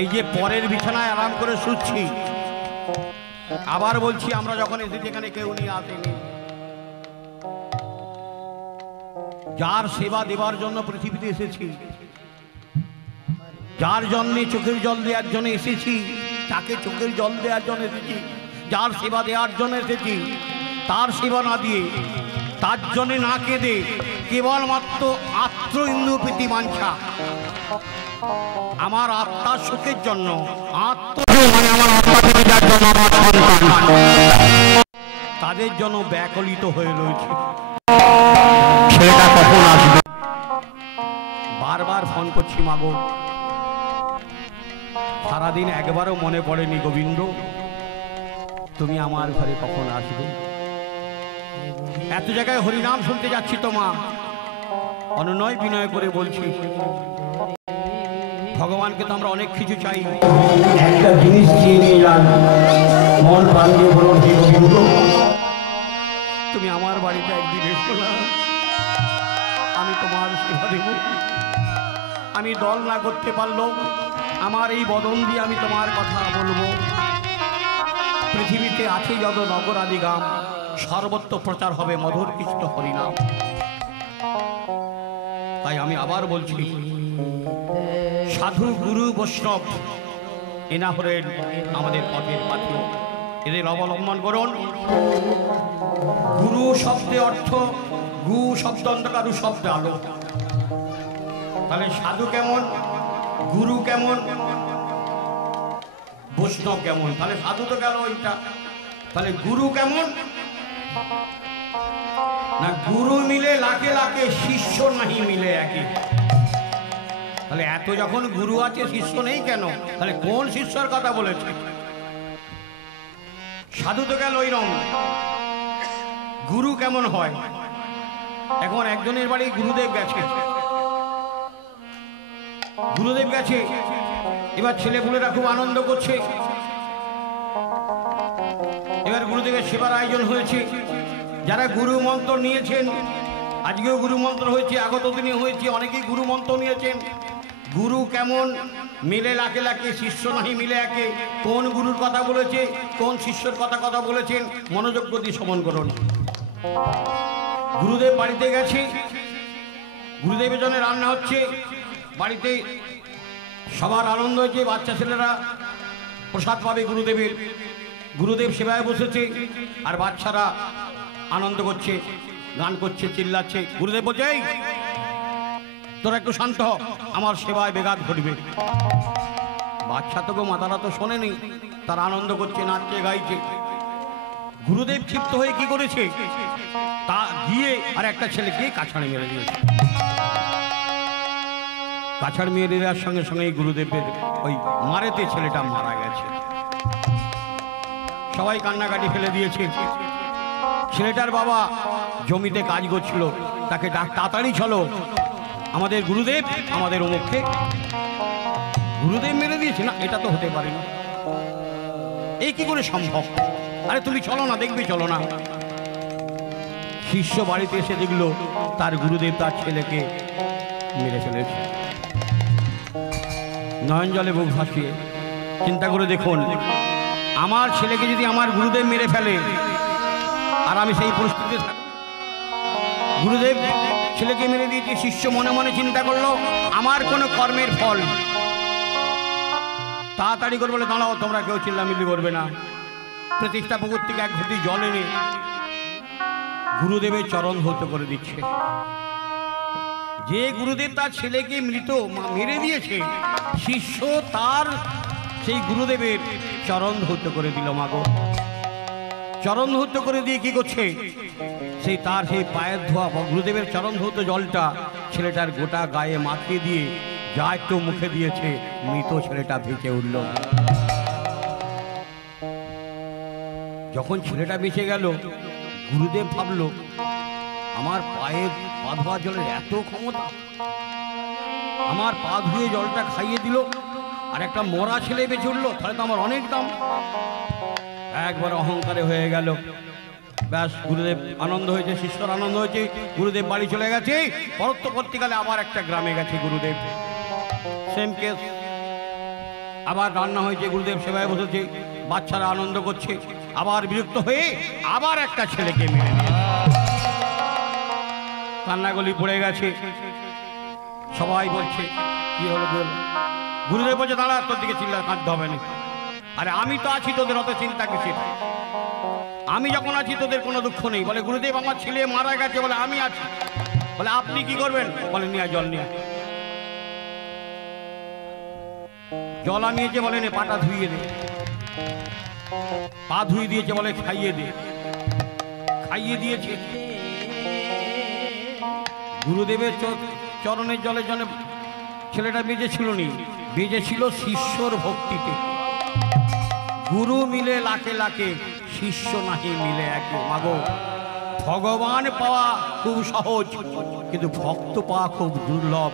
এই যে পরের বিছানায় আরাম করে শুচ্ছি, আবার বলছি আমরা যখন এসেছি এখানে কেউ নিয়ে আসেনি, যার সেবা দেবার জন্য পৃথিবীতে এসেছি, যার জন্য চোখের জল দেওয়ার জন্য এসেছি, তাকে চোখের জল দেওয়ার জন্য এসেছি, যার সেবা দেওয়ার জন্য এসেছি, তার সেবা না দিয়ে, তার জন্য না কেঁদে, কেবলমাত্র আত্ম ইন্দ্র প্রীতি বাঞ্ছা, আমার আত্মার সুখের জন্য, তাদের জন্য ব্যাকুলিত হয়ে রয়েছে। সেটা কখন আসবে? বারবার ফোন করছি মাগো, সারাদিন একবারও মনে পড়েনি গোবিন্দ তুমি আমার ঘরে কখন আসবে। এত জায়গায় হরিনাম শুনতে যাচ্ছি তো মা, অনুনয় বিনয় করে বলছি, ভগবানকে তো আমরা অনেক কিছু চাই, একটা জিনিস চেয়ে নিয়ে যান, মন প্রাণ দিয়ে বলুন হে গোবিন্দ তুমি আমার বাড়িতে একদিন এসো না, আমি তোমার সেবা দেব। আমি দল না করতে পারলো আমার এই বদন দিয়ে আমি তোমার কথা বলবো। পৃথিবীতে আছে যত নগর আদি গ্রাম, সর্বত্র প্রচার হবে মধুর কৃষ্ণ হরিনাম। তাই আমি আবার বলছি সাধু গুরু বৈষ্ণব এনা হলেন আমাদের পথের পাথি, এদের অবলম্বন করুন। গুরু শব্দে অর্থ, গু শব্দ অন্ধকার, রু শব্দ আলো। তাহলে সাধু কেমন, গুরু কেমন, বৈষ্ণব কেমন? তাহলে সাধু তো গেল ওইটা, তাহলে গুরু কেমন না? গুরু মিলে লাখে লাখে, শিষ্য নাহি মিলে একই। তাহলে এত যখন গুরু আছে শিষ্য নেই কেন? তাহলে কোন শিষ্যর কথা বলেছে? সাধু তো গেল ওই রকম, গুরু কেমন হয়? এখন একজনের বাড়ি গুরুদেব গেছে, গুরুদেব গেছে, এবার ছেলেপুলেরা খুব আনন্দ করছে। এবার গুরুদেবের সেবার আয়োজন হয়েছে, যারা গুরু মন্ত্র নিয়েছেন, আজকেও গুরু মন্ত্র হয়েছে, আগত দিনে হয়েছে, অনেকেই গুরু মন্ত্র নিয়েছেন। গুরু কেমন মিলে লাখে লাখে, শিষ্য নাহি মিলে একে। কোন গুরুর কথা বলেছে, কোন শিষ্যর কথা বলেছেন, মনোযোগ দিয়ে শ্রবণ করুন। গুরুদেব বাড়িতে গেছে, গুরুদেবের জন্য রান্না হচ্ছে, বাড়িতে সবার আনন্দ হয়েছে, বাচ্চা ছেলেরা প্রসাদ পাবে গুরুদেবের। গুরুদেব সেবায় বসেছে, আর বাচ্চারা আনন্দ করছে, গান করছে, চিল্লাচ্ছে। গুরুদেব বলছে, এই তোরা একটু শান্ত হ, আমার সেবায় বেঘাত ঘটবে। বাচ্চা তো মাতারা তো শোনেনি, তারা আনন্দ করছে, নাচছে, গাইছে। গুরুদেব ক্ষিপ্ত হয়ে কি করেছে, তা গিয়ে আর একটা ছেলেকে কাছাড়ে মেরে দিয়েছে। কাছাড় মেরে দেওয়ার সঙ্গে সঙ্গে গুরুদেবের ওই মারেতে ছেলেটা মারা গেছে। সবাই কান্নাকাটি ফেলে দিয়েছে। ছেলেটার বাবা জমিতে কাজ করছিল, তাকে তাড়াতাড়ি চলো, আমাদের গুরুদেব আমাদের অমুককে গুরুদেব মেরে দিয়েছে। না, এটা তো হতে পারে না, এই কি করে সম্ভব? আরে তুমি চলো না, দেখবি, চলো না। শিষ্য বাড়িতে এসে দেখলো তার গুরুদেব তার ছেলেকে মেরে ফেলেছে। নয়ন জলে বুক ভাসিয়ে চিন্তা করে দেখুন, আমার ছেলেকে যদি আমার গুরুদেব মেরে ফেলে, আর আমি সেই পরিস্থিতিতে থাকি। গুরুদেব ছেলেকে মেরে দিয়েছে, শিষ্য মনে মনে চিন্তা করলো আমার কোনো কর্মের ফল। তাড়াতাড়ি করে বলে, দাঁড়াও, তোমরা কেউ চিল্লামিল্লি করবে না। প্রতিষ্ঠা পুকুর থেকে এক ঘটি জল এনে গুরুদেবের চরণ ধৌত করে দিচ্ছে। যে গুরুদেব তার ছেলেকে মৃত মেরে দিয়েছে, শিষ্য তার সেই গুরুদেবের চরণ ধৌত করে দিল। মাগো, চরণ ধৌত করে দিয়ে কি করছে, সেই তার সেই পায়ের ধোয়া গুরুদেবের চরণ ধৌত জলটা ছেলেটার গোটা গায়ে মাখিয়ে দিয়ে যা একটু মুখে দিয়েছে, মৃত ছেলেটা ভেসে উঠল। যখন ছেলেটা বেঁচে গেল, গুরুদেব ভাবলো আমার পায়ের পা ধোয়া জলের এত ক্ষমতা, আমার পা ধুয়ে জলটা খাইয়ে দিল, আর একটা মরা ছেলে বেঁচে উঠলো, তাহলে তো আমার অনেক দাম। একবার অহংকারে হয়ে গেল। ব্যাস, গুরুদেব আনন্দ হয়েছে, শিষ্যর আনন্দ হয়েছে, গুরুদেব বাড়ি চলে গেছে। পরবর্তীকালে আবার একটা গ্রামে গেছে গুরুদেব, সেম কেস। আবার রান্না হয়েছে, গুরুদেব সেবায় বসেছে, বাচ্চারা আনন্দ করছে। আবার বিরক্ত হয়ে আবার একটা ছেলেকে মেরে দিয়েছে। কান্নাগুলি পড়ে গেছে, সবাই বলছে কি হলো। গুরুদেব বলছে, দাঁড়া, তোর দিকে চিল্লা কাঁদতে হবে না। আরে আমি তো আছি, তোদের অত চিন্তা কিসের? আমি যখন আছি তোদের কোনো দুঃখ নেই। বলে, গুরুদেব আমার ছেলে মারা গেছে, বলে আমি আছি। বলে, আপনি কি করবেন? বলে, নিয়ে জল নিয়ে। জল আনিয়েছে, বলে নে পাটা ধুইয়ে দে। পা ধুয়ে দিয়েছে, বলে খাইয়ে দে। খাইয়ে দিয়েছে। গুরুদেবের চরণের জলের জন্য ছেলেটা বেঁচেছিল নি, বেঁচেছিল শিষ্যর ভক্তিতে। গুরু মিলে লাখে লাখে, শিষ্য নাহি মিলে একে। মাগো, ভগবান পাওয়া খুব সহজ, কিন্তু ভক্ত পাওয়া খুব দুর্লভ।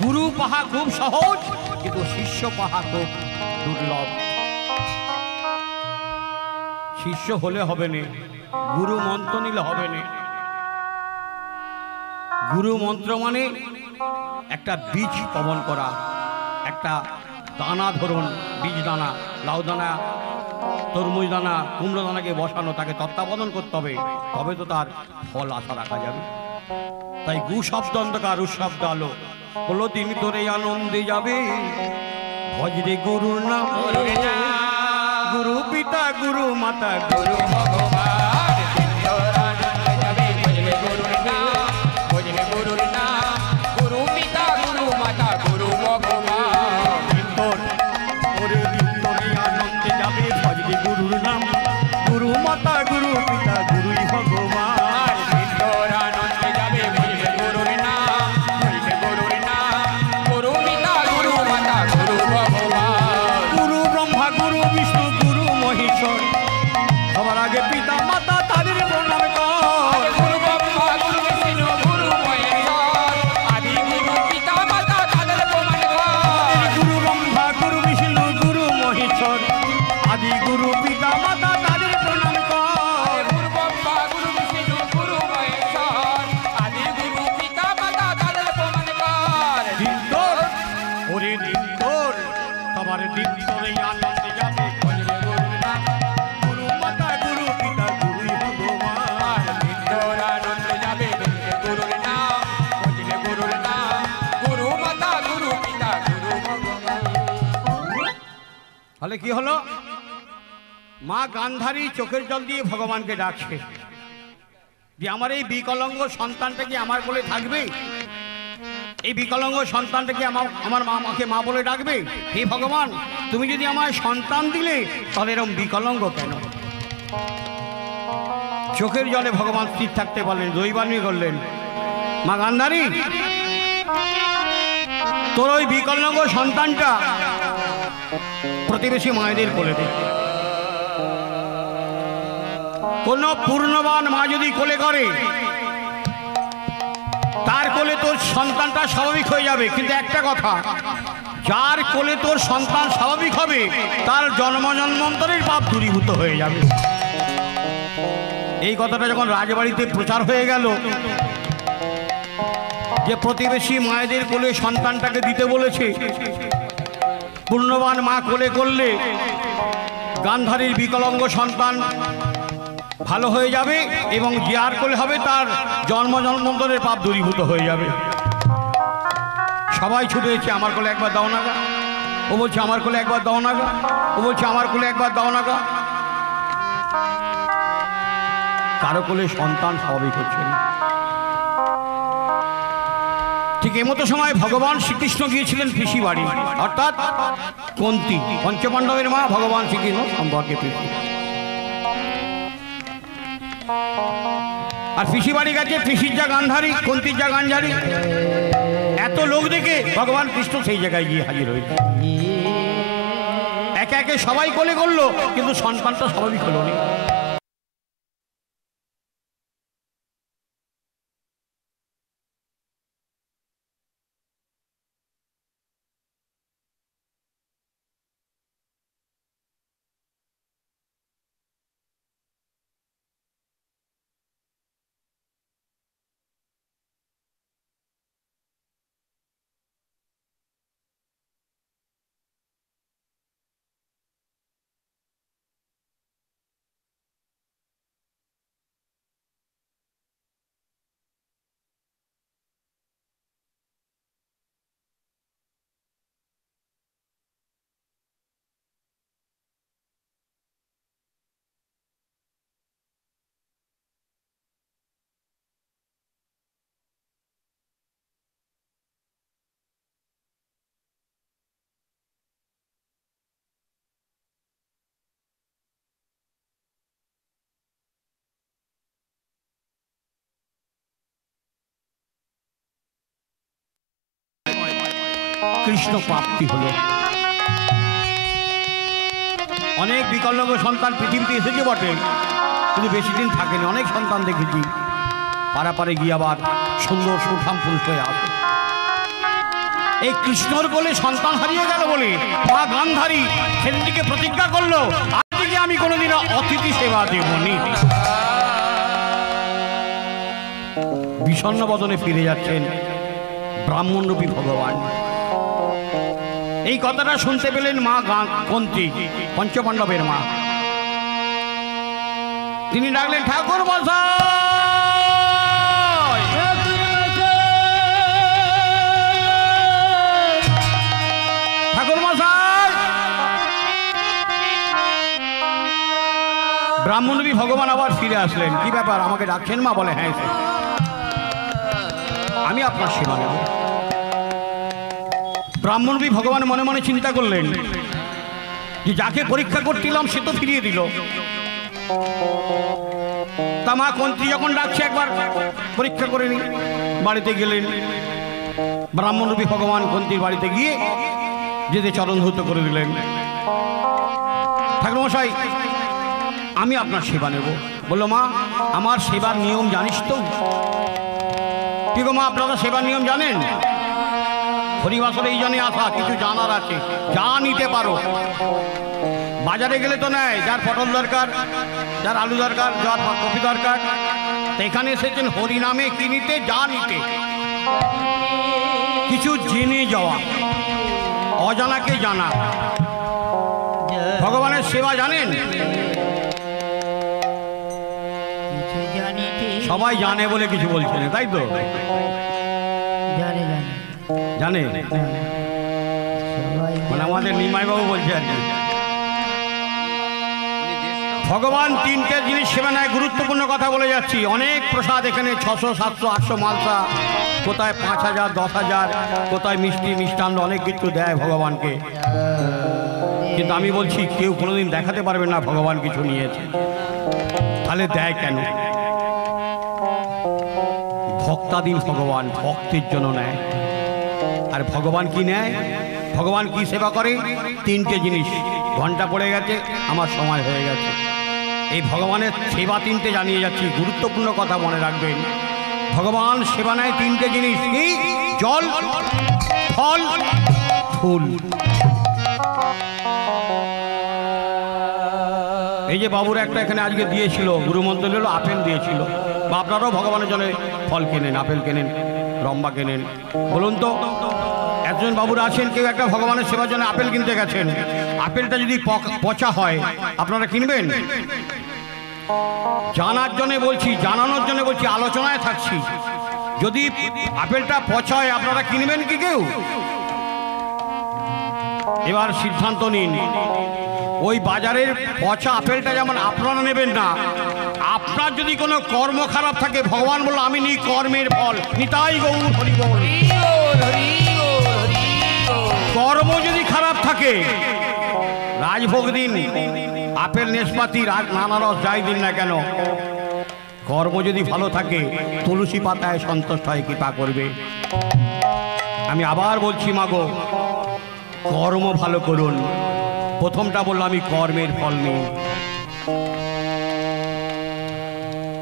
গুরু পাওয়া খুব সহজ, কিন্তু শিষ্য পাওয়া খুব দুর্লভ। শিষ্য হলে হবে না, গুরু মন্ত্র নিলে হবে না। গুরু মন্ত্র মানে একটা বীজ বপন করা, একটা দানা ধরুন, বীজ দানা, লাউ দানা, তরমুজ দানা, কুমড়ো দানাকে বসানো, তাকে তত্ত্বাবধান করতে হবে, তবে তো তার ফল আশা রাখা যাবে। তাই গু শব্দ অন্ধকার, রু শব্দ আলো, বলো দিন ধরে আনন্দে যাবে ভজরে গুরুর নাম, গুরু পিতা গুরু মাতা গুরু ভগবান দিনরানন্দে যাবে ভজরে গুরুর নাম, ভজরে গুরুর নাম, গুরু পিতা গুরু মাতা গুরু ভগবান। ওরে দিন ধরে আনন্দে যাবে ভজরে গুরুর নাম, গুরু মাতা গুরু পিতা গুরুই ভগবান। দিনরানন্দে যাবে ভজরে গুরুর নাম, ভজরে গুরুর নাম, গুরু পিতা গুরু মাতা গুরু ভগবান। গুরু ব্রহ্মা গুরু বিষ্ণু গুরু মহেশ্বর, সবার আগে পিতা মাতা তাদের প্রণাম কর। গুরু ব্রহ্মা গুরু বিষ্ণু গুরু মহেশ্বর, আদি গুরু পিতা মাতা তাদের প্রণাম কর। গুরু ব্রহ্মা গুরু বিষ্ণু গুরু মহেশ্বর, আদি গুরু পিতা মাতা তাদের প্রণাম কর। গুরু ব্রহ্মা গুরু বিষ্ণু গুরু মহেশ্বর, আদি গুরু পিতা মাতা তাদের প্রণাম কর। দিন তোর, ওরে দিন তোর, সবার দিন তোরে আনন্দে যাবে ভজরে গুরুর নাম, গুরু মাতা গুরু পিতা গুরুই ভগবান। দিনরানন্দে যাবে ভজরে গুরুর নাম, ভজরে গুরুর নাম, গুরু মাতা গুরু পিতা গুরু ভগবান। তাহলে কি হলো? মা গান্ধারী চোখের জল দিয়ে ভগবানকে ডাকছে যে আমার এই বিকলাঙ্গ সন্তানটা কি আমার কোলে থাকবে? এই বিকলাঙ্গ সন্তানটা কি আমার মা আমাকে মা বলে ডাকবে? হে ভগবান, তুমি যদি আমার সন্তান দিলে তাহলে এরকম বিকলাঙ্গ কেন? চোখের জলে ভগবান স্থির থাকতে বলেন, দৈবানি করলেন, মা গান্ধারী তোর ওই বিকলাঙ্গ সন্তানটা প্রতিবেশী মায়েদের কোলে দে। কোন পূর্ণবান মা যদি কোলে করে তার কোলে তোর সন্তানটা স্বাভাবিক হয়ে যাবে, কিন্তু একটা কথা, যার কোলে তোর সন্তান স্বাভাবিক হবে তার জন্ম জন্মান্তরের পাপ দূরীভূত হয়ে যাবে। এই কথাটা যখন রাজবাড়িতে প্রচার হয়ে গেল যে প্রতিবেশী মায়েদের কোলে সন্তানটাকে দিতে বলেছে, পূর্ণবান মা কোলে করলে গান্ধারীর বিকলাঙ্গ সন্তান ভালো হয়ে যাবে এবং যার কোলে হবে তার জন্ম জন্মান্তরের পাপ দূরীভূত হয়ে যাবে। সবাই ছুটে এসেছে, আমার কোলে একবার দাও না গা, ও বলছে আমার কোলে একবার দাও না গা, ও বলছে আমার কোলে একবার দাও না গা। কারো কোলে সন্তান স্বাভাবিক হচ্ছে না। ঠিক এমতো সময় ভগবান শ্রীকৃষ্ণ গিয়েছিলেন পিসি বাড়ি, অর্থাৎ কুন্তী, পঞ্চপাণ্ডবের মা ভগবান শ্রীকৃষ্ণ সম্পর্কে পিসি। আর পিসি বাড়ি গেছে পিসির যা গান্ধারী, কুন্তীর যা গান্ধারী, এত লোক দেখে ভগবান কৃষ্ণ সেই জায়গায় গিয়ে হাজির হয়েছে। একে একে সবাই কোলে করলো, কিন্তু সন্তানটা স্বাভাবিক হলো না। কৃষ্ণ প্রাপ্তি হলো। অনেক বিকলাঙ্গ সন্তান পৃথিবীতে এসেছে বটে, কিন্তু বেশি দিন থাকেনি। অনেক সন্তান দেখেছি পারাপারে গিয়ে আবার সুন্দর সুঠাম পুরুষ হয়ে আসে। এই কৃষ্ণর কোলে সন্তান হারিয়ে গেল বলে মা গান্ধারী সেদিকে প্রতিজ্ঞা করলো, আজ থেকে আমি কোনোদিন অতিথি সেবা দেবনি। বিষণ্ণ বদনে ফিরে যাচ্ছেন ব্রাহ্মণরূপী ভগবান। এই কথাটা শুনতে পেলেন মা কুন্তী, পঞ্চপাণ্ডবের মা। তিনি ডাকলেন, ঠাকুর মশাই ব্রাহ্মণবী ভগবান আবার ফিরে আসলেন। কি ব্যাপার, আমাকে ডাকছেন মা? বলে হ্যাঁ এসো। আমি আপনার সেবা নেব। ব্রাহ্মণবী ভগবান মনে মনে চিন্তা করলেন যে যাকে পরীক্ষা করছিলাম সে তো ফিরিয়ে দিল। তা মা কন্ত্রী যখন ডাকছে একবার পরীক্ষা করে নি। বাড়িতে গেলেন। ব্রাহ্মণরূপী ভগবান কন্ত্রীর বাড়িতে গিয়ে যেতে চরণ ধৌত করে দিলেন। ঠাকুরমশাই আমি আপনার সেবা নেব। বললো মা আমার সেবার নিয়ম জানিস তো? কি গো মা, আপনারা সেবার নিয়ম জানেন? হরিবাসরে এই জন্যে আসা, কিছু জানার আছে, যা নিতে পারো। বাজারে গেলে তো নেয়, যার পটল দরকার, যার আলু দরকার, যার কফি দরকার। তো এখানে এসেছেন হরি নামে কি নিতে, যা নিতে। কিছু জেনে যাওয়া, অজানাকে জানা। ভগবানের সেবা জানেন? সবাই জানে বলে কিছু বলছে না, তাই তো? জানে মানে আমাদের নিমাই বাবু বলছে আর কি। ভগবান তিনটে জিনিস সেবা নেয়, গুরুত্বপূর্ণ কথা বলে যাচ্ছি। অনেক প্রসাদ এখানে 600, 700, 800 মালসা, কোথায় 5000, 10,000, কোথায় মিষ্টি মিষ্টান্ন, অনেক কিছু দেয় ভগবানকে। কিন্তু আমি বলছি কেউ কোনোদিন দেখাতে পারবে না ভগবান কিছু নিয়েছে। তাহলে দেয় কেন? ভক্তাধীন ভগবান, ভক্তির জন্য নেয়। আর ভগবান কি নেয়? ভগবান কি সেবা করে? তিনটে জিনিস। ঘন্টা পড়ে গেছে, আমার সময় হয়ে গেছে। এই ভগবানের সেবা তিনটে জানিয়ে যাচ্ছি, গুরুত্বপূর্ণ কথা মনে রাখবেন। ভগবান সেবা নেয় তিনটে জিনিস। কি? জল, ফল, ফুল। এই যে বাবুর একটা এখানে আজকে দিয়েছিল, গুরুমন্ত্র হলো আপেল দিয়েছিল। বা আপনারাও ভগবানের জন্য ফল কেনেন, আপেল কেনেন, রম্বা কেনেন। বলুন তো, একজন বাবুরা আছেন, কেউ একটা ভগবানের সেবার জন্য আপেল কিনতে গেছেন। আপেলটা যদি পচা হয় আপনারা কিনবেন? জানার জন্য বলছি, জানানোর জন্য বলছি, আলোচনায় থাকছি। যদি আপেলটা পচা হয় আপনারা কিনবেন কি কেউ? এবার সিদ্ধান্ত নিন। ওই বাজারের পচা আপেলটা যেমন আপনারা নেবেন না, আপনার যদি কোনো কর্ম খারাপ থাকে, ভগবান বলল আমি নিই কর্মের ফল। নিতাই গৌর হরি বল। কর্ম যদি খারাপ থাকে, রাজভোগ দিন, আপেল নেশপাতি নানারস যাই দিন না কেন, কর্ম যদি ভালো থাকে তুলসী পাতায় সন্তুষ্ট হয় কৃপা করবে। আমি আবার বলছি মাগো, কর্ম ভালো করুন। প্রথমটা বললো আমি কর্মের ফল নিই।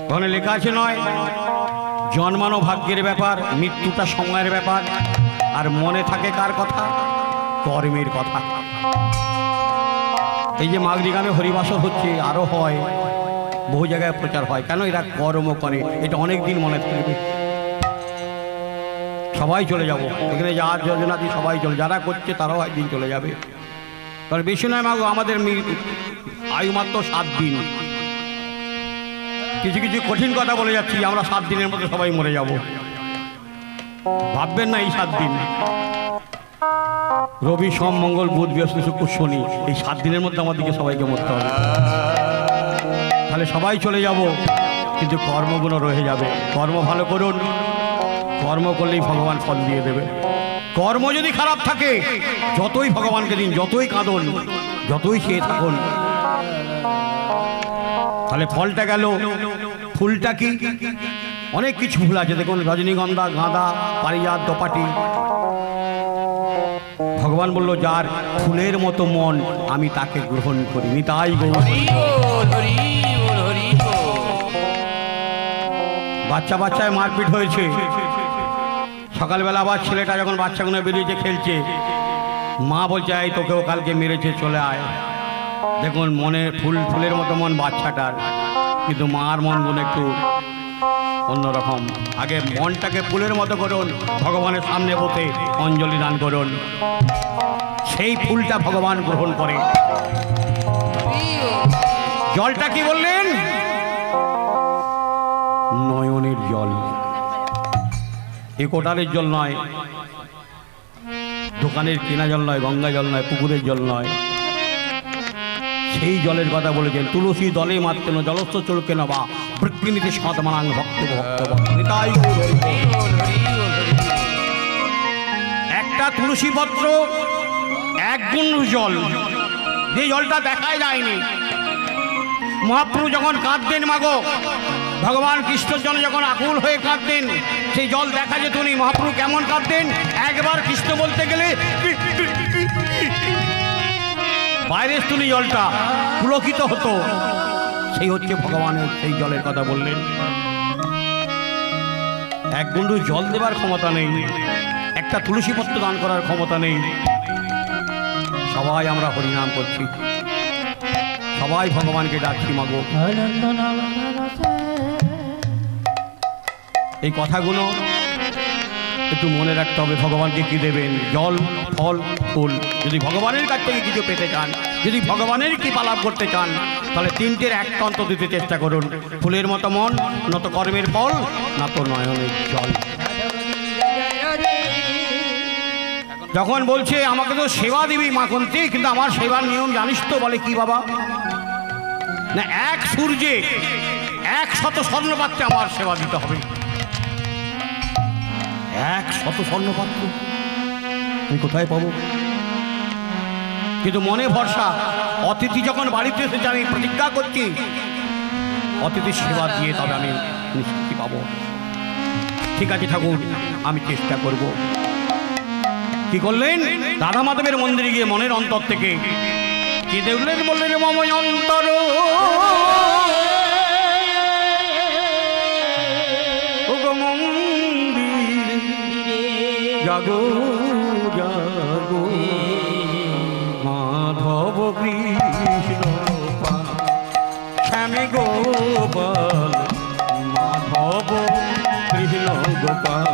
ওখানে লেখা আছে নয়, জন্মানো ভাগ্যের ব্যাপার, মৃত্যুটা সময়ের ব্যাপার। আর মনে থাকে কার কথা? কর্মের কথা। এই যে মাগরি গ্রামে হরিবাসর হচ্ছে, আরো হয়, বহু জায়গায় প্রচার হয়। কেন? এরা কর্ম করে। এটা অনেক দিন মনে থাকবে। সবাই চলে যাব এখানে, যার যোজনা দিয়ে সবাই চলে, যারা করছে তারাও একদিন চলে যাবে। কারণ বেশি নয় মাগো, আমাদের আয়ু মাত্র 7 দিন। কিছু কিছু কঠিন কথা বলে যাচ্ছি, আমরা 7 দিনের মধ্যে সবাই মরে যাব। ভাববেন না এই 7 দিন, রবি সোম মঙ্গল বুধ বৃহস্পতি শুক্র শনি, এই 7 দিনের মধ্যে আমাদেরকে সবাইকে মরতে হবে। তাহলে সবাই চলে যাব, কিন্তু কর্মগুলো রয়ে যাবে। কর্ম ভালো করুন, কর্ম করলেই ভগবান ফল দিয়ে দেবে। কর্ম যদি খারাপ থাকে, যতই ভগবানকে দিন, যতই কাঁদুন, যতই চেয়ে থাকুন, তাহলে ফলটা গেল। ফুলটা কি? অনেক কিছু ফুল আছে, দেখুন, রজনীগন্ধা, গাঁদা, পারিজাত, দোপাটি। ভগবান বলল যার ফুলের মতো মন আমি তাকে গ্রহণ করি। নিতাই গৌর। বাচ্চায় মারপিট হয়েছে, সকালবেলা আবার ছেলেটা যখন বাচ্চাগুলো বেরিয়েছে খেলছে, মা বলছে এই তোকেও কালকে মেরেছে, চলে আয়। দেখুন মনে ফুলের মতো মন বাচ্চাটার, কিন্তু মার মন গুলো একটু অন্যরকম। আগে মনটাকে ফুলের মতো করুন, ভগবানের সামনে বসে অঞ্জলি দান করুন, সেই ফুলটা ভগবান গ্রহণ করে। জলটা কি বললেন? নয়নের জল। এ কোটারের জল নয়, দোকানের কেনা জল নয়, গঙ্গা জল নয়, পুকুরের জল নয়। সেই জলের কথা বলেছেন, তুলসী দলে মাত্র জলস্থ চলকে নবা প্রকৃতিতে সৎমানাং ভক্ত ভক্ত নিতাই গৌর হরি বল। একটা তুলসী পত্র, এক গুণ জল, যে জলটা দেখাই যায়নি। মহাপ্রভু যখন কাঁদতেন মাগো, ভগবান কৃষ্ণের জন্য যখন আকুল হয়ে কাঁদতেন, সেই জল দেখা যেত নি। মহাপ্রভু কেমন কাঁদতেন, একবার কৃষ্ণ বলতে গেলে বাইরের তুলি জলটা পুলকিত হতো। সেই হচ্ছে ভগবানের সেই জলের কথা বললেন। এক গুন্ডু জল দেবার ক্ষমতা নেই, একটা তুলসী পত্র দান করার ক্ষমতা নেই। সবাই আমরা হরিনাম করছি, সবাই ভগবানকে ডাকছি মাগো। এই কথাগুলো একটু মনে রাখতে হবে। ভগবানকে কি দেবেন? জল, ফল, ফুল। যদি ভগবানের কাছ থেকে কিছু পেতে চান, যদি ভগবানের কৃপা লাভ করতে চান, তাহলে তিনটের একটা অন্তত দিতে চেষ্টা করুন। ফুলের মতো মন, নত কর্মের ফল, না তো নয়নের জল। যখন বলছে আমাকে তো সেবা দিবি মাখন্তি, কিন্তু আমার সেবার নিয়ম জানিস তো? বলে কি বাবা? না, এক সূর্যে 100 স্বর্ণপাত্রে আমার সেবা দিতে হবে। 100 স্বর্ণপাত্র আমি কোথায় পাবো? কিন্তু মনে ভরসা, অতিথি যখন বাড়িতে এসেছে আমি প্রতিজ্ঞা করছি অতিথির সেবা দিয়ে তবে আমি নিশ্চিত পাবো। ঠিক আছে ঠাকুর, আমি চেষ্টা করব। কি করলেন? রাধা মাধবের মন্দিরে গিয়ে মনের অন্তর থেকে কেঁদে উঠলেন, বললেন মম অন্তর জাগো জাগো মাধব কৃষ্ণ শ্যামে গোপাল, মাধব কৃষ্ণ গোপাল।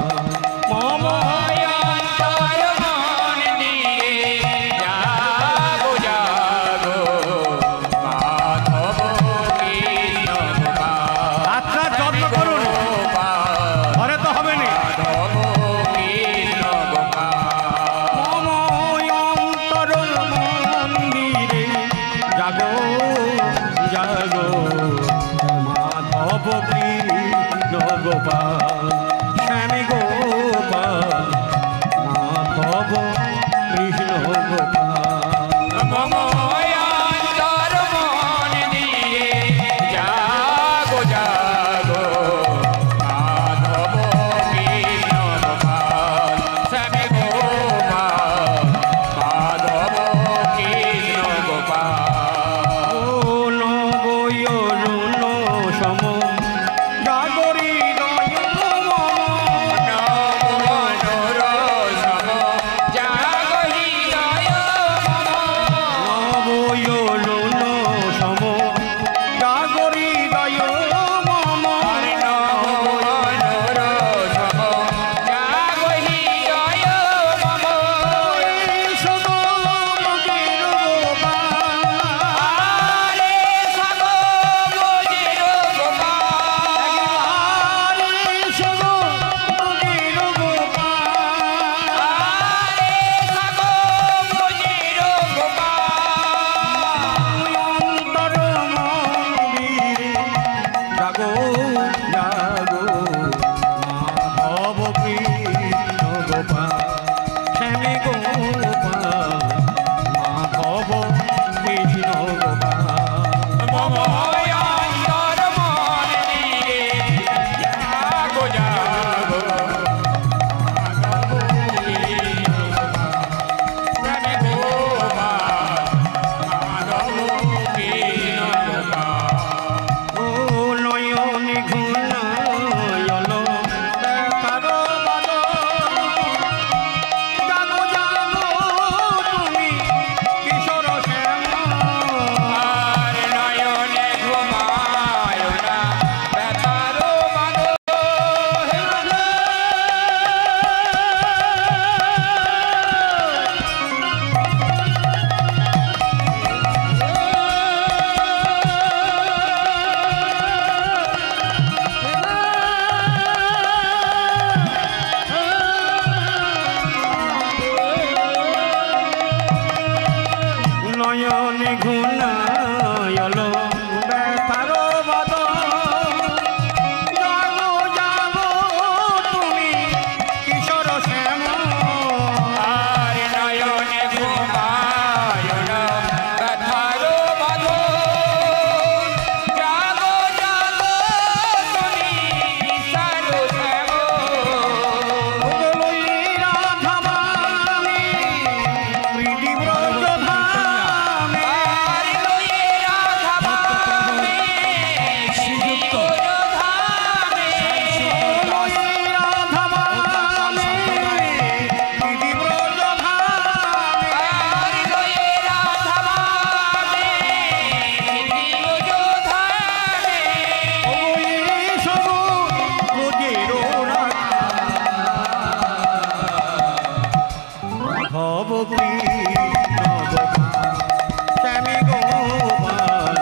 শ্যামী গোপাল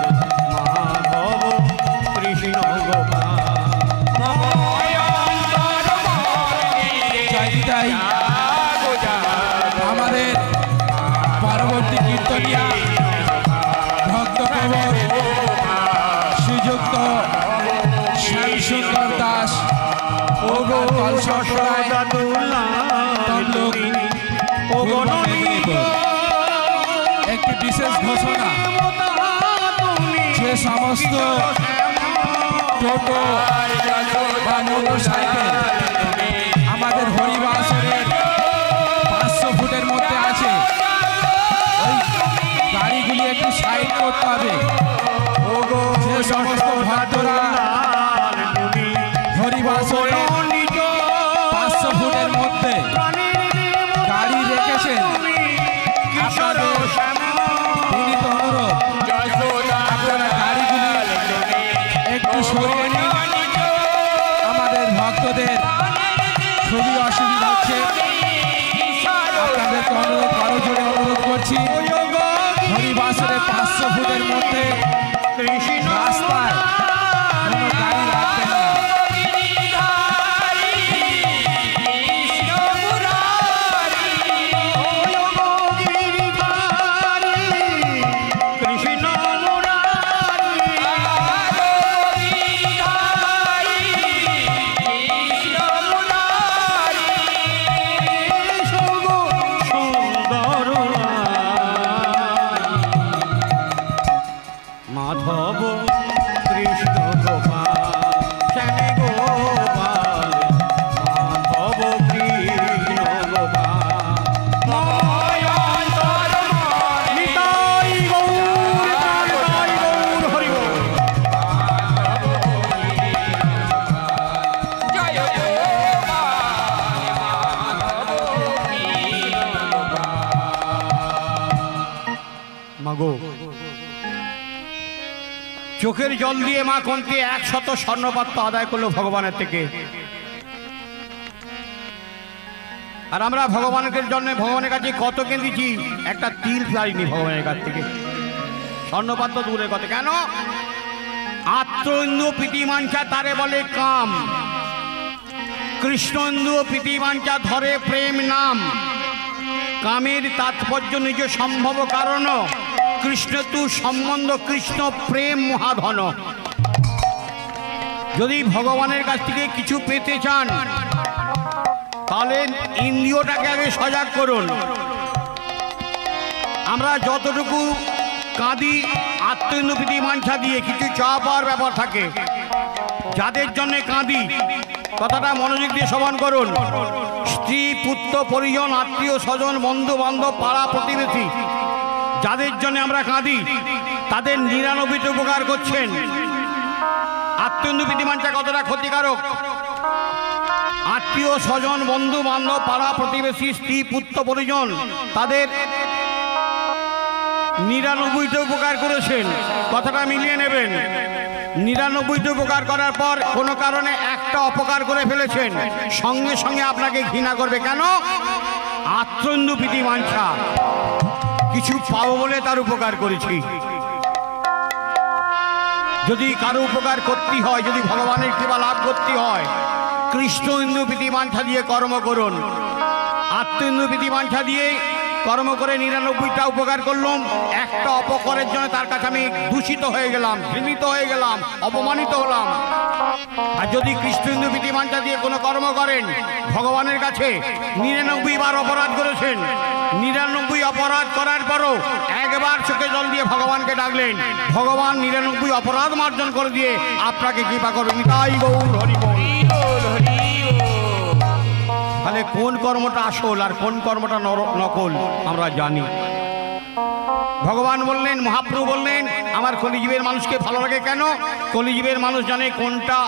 মাধব কৃষ্ণ গোপাল। চাইতাই আমাদের পরবর্তী কীর্তনিয়া ভক্তপ্রবর শ্রীযুক্ত শ্যামসুন্দর দাস একটি বিশেষ ঘোষণা, যে সমস্ত টোটো বা মোটর সাইকেল আমাদের হরিবাসরের 500 ফুটের মধ্যে আছে, ওই গাড়িগুলি একটু সাইড করতে হবে। যে সমস্ত ভক্তরা হরিবাসরে 500 ফুটের মধ্যে গাড়ি রেখেছেন, আপনাদের বিনীত অনুরোধ আপনারা গাড়িগুলি একটু সরিয়ে নিন। আমাদের ভক্তদের খুবই অসুবিধা হচ্ছে, আপনাদেরকে অনুরোধ আরো জোরে অনুরোধ করছি, হরিবাসরে 500 ফুটের মধ্যে রাস্তায় কোনো গাড়ি রাখবেন না। মাধব কৃষ্ণ গোপাল শ্যামী গোপাল মাধব কৃষ্ণ গোপাল। নিতাই গৌর হরি বল। মাগো, চোখের জল দিয়ে মা কন্তি 100 স্বর্ণপাত্র আদায় করলো ভগবানের থেকে। আর আমরা ভগবানের জন্য ভগবানের কাছে কত কেঁদেছি, একটা তিল পাইনি ভগবানের কাছ থেকে। স্বর্ণপাত্র দূরে কথা, কেন? আত্মইন্দ্র প্রীতিমাঞ্চা তারে বলে কাম, কৃষ্ণেন্দ্র প্রীতিমাঞ্চা ধরে প্রেম নাম। কামের তাৎপর্য নিজ সম্ভব কারণ, কৃষ্ণ তু সম্বন্ধ কৃষ্ণ প্রেম মহাধন। যদি ভগবানের কাছ থেকে কিছু পেতে চান, তাহলে ইন্দ্রিয়টাকে আগে সজাগ করুন। আমরা যতটুকু কাঁদি আত্মইন্দ্র প্রীতিমাঞ্চা দিয়ে, কিছু চাওয়া পাওয়ার ব্যাপার থাকে। যাদের জন্য কাঁদি, কথাটা মনোযোগ দিয়ে শ্রবণ করুন। স্ত্রী, পুত্র, পরিজন, আত্মীয় স্বজন, বন্ধু বান্ধব, পাড়া প্রতিবেশী, যাদের জন্য আমরা কাঁদি, তাদের 99টি উপকার করছেন। আত্মইন্দ্র প্রীতিমাঞ্চা কতটা ক্ষতিকারক, আত্মীয় স্বজন, বন্ধু বান্ধব, পাড়া প্রতিবেশী, স্ত্রী, পুত্র, পরিজন, তাদের 99টি উপকার করেছেন। কথাটা মিলিয়ে নেবেন। 99টি উপকার করার পর কোনো কারণে একটা অপকার করে ফেলেছেন, সঙ্গে সঙ্গে আপনাকে ঘৃণা করবে। কেন? আত্মইন্দ্র প্রীতিমাঞ্চা। কিছু পাবো বলে তার উপকার করেছি। যদি কারো উপকার করতে হয়, যদি ভগবানের কৃপা লাভ করতে হয়, কৃষ্ণ ইন্দ্র প্রীতিমাঞ্চা দিয়ে কর্ম করুন। আত্মইন্দ্র প্রীতিমাঞ্চা দিয়ে কর্ম করে 99টা উপকার করলাম, একটা অপকারের জন্য তার কাছে আমি দূষিত হয়ে গেলাম, ঘৃণিত হয়ে গেলাম, অপমানিত হলাম। আর যদি কৃষ্ণেন্দু প্রীতিমাঞ্চা দিয়ে কোনো কর্ম করেন, ভগবানের কাছে 99 বার অপরাধ করেছেন, 99 অপরাধ করার পরও একবার চোখে জল দিয়ে ভগবানকে ডাকলেন, ভগবান 99 অপরাধ মার্জন করে দিয়ে আপনাকে কৃপা করবেন। তাই গৌর হরি বল। তাহলে কোন কর্মটা আসল আর কোন কর্মটা নকল আমরা জানি। ভগবান বললেন, মহাপ্রভু বললেন, আমার কলিযুগের মানুষকে ভালো লাগে কেন? কলিযুগের মানুষ জানে কোনটা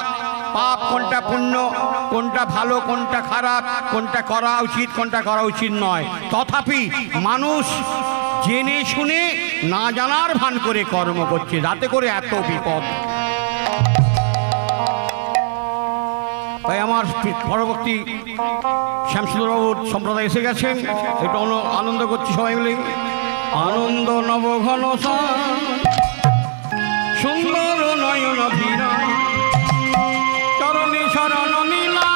পাপ, কোনটা পুণ্য, কোনটা ভালো, কোনটা খারাপ, কোনটা করা উচিত, কোনটা করা উচিত নয়। তথাপি মানুষ জেনে শুনে না জানার ভান করে কর্ম করছে, যাতে করে এত বিপদ। তাই আমার পরবর্তী শ্যামসুন্দরবাবুর সম্প্রদায় এসে গেছেন, একটু আনন্দ করছি সবাই মিলে। আনন্দ নব ঘন সুন্দর নয়ন ধীরা চরণে শরণ নীলা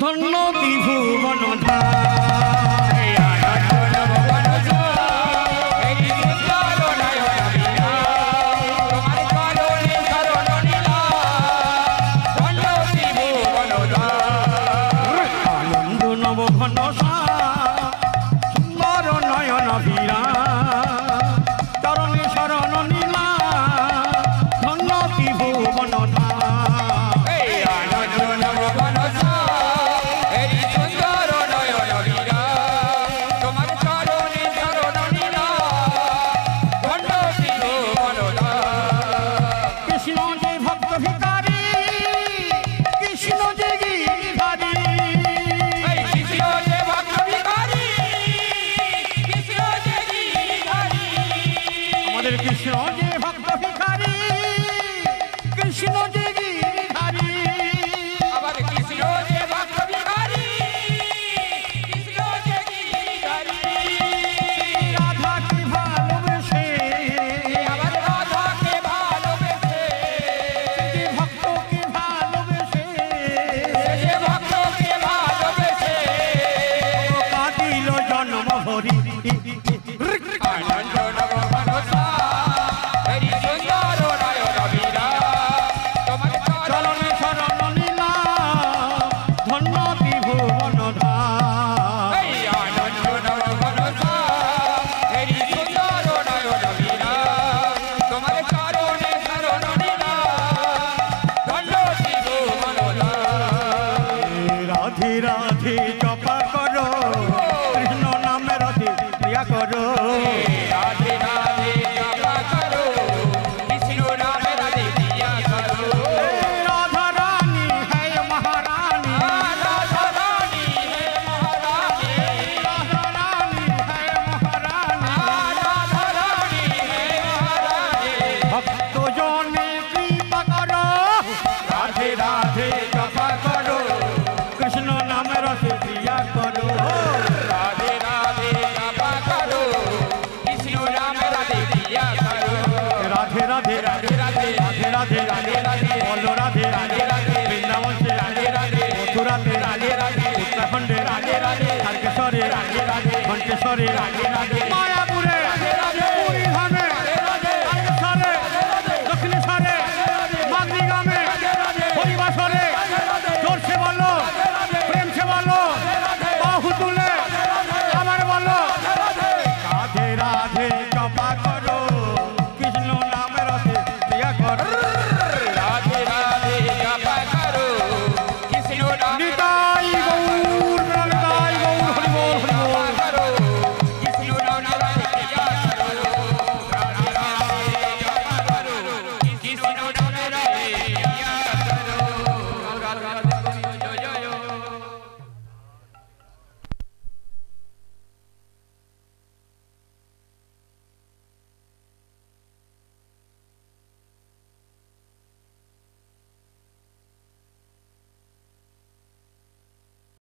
ধন্য ত্রিভুবন उत्तराखंड उत्तराखंड राधे राधे,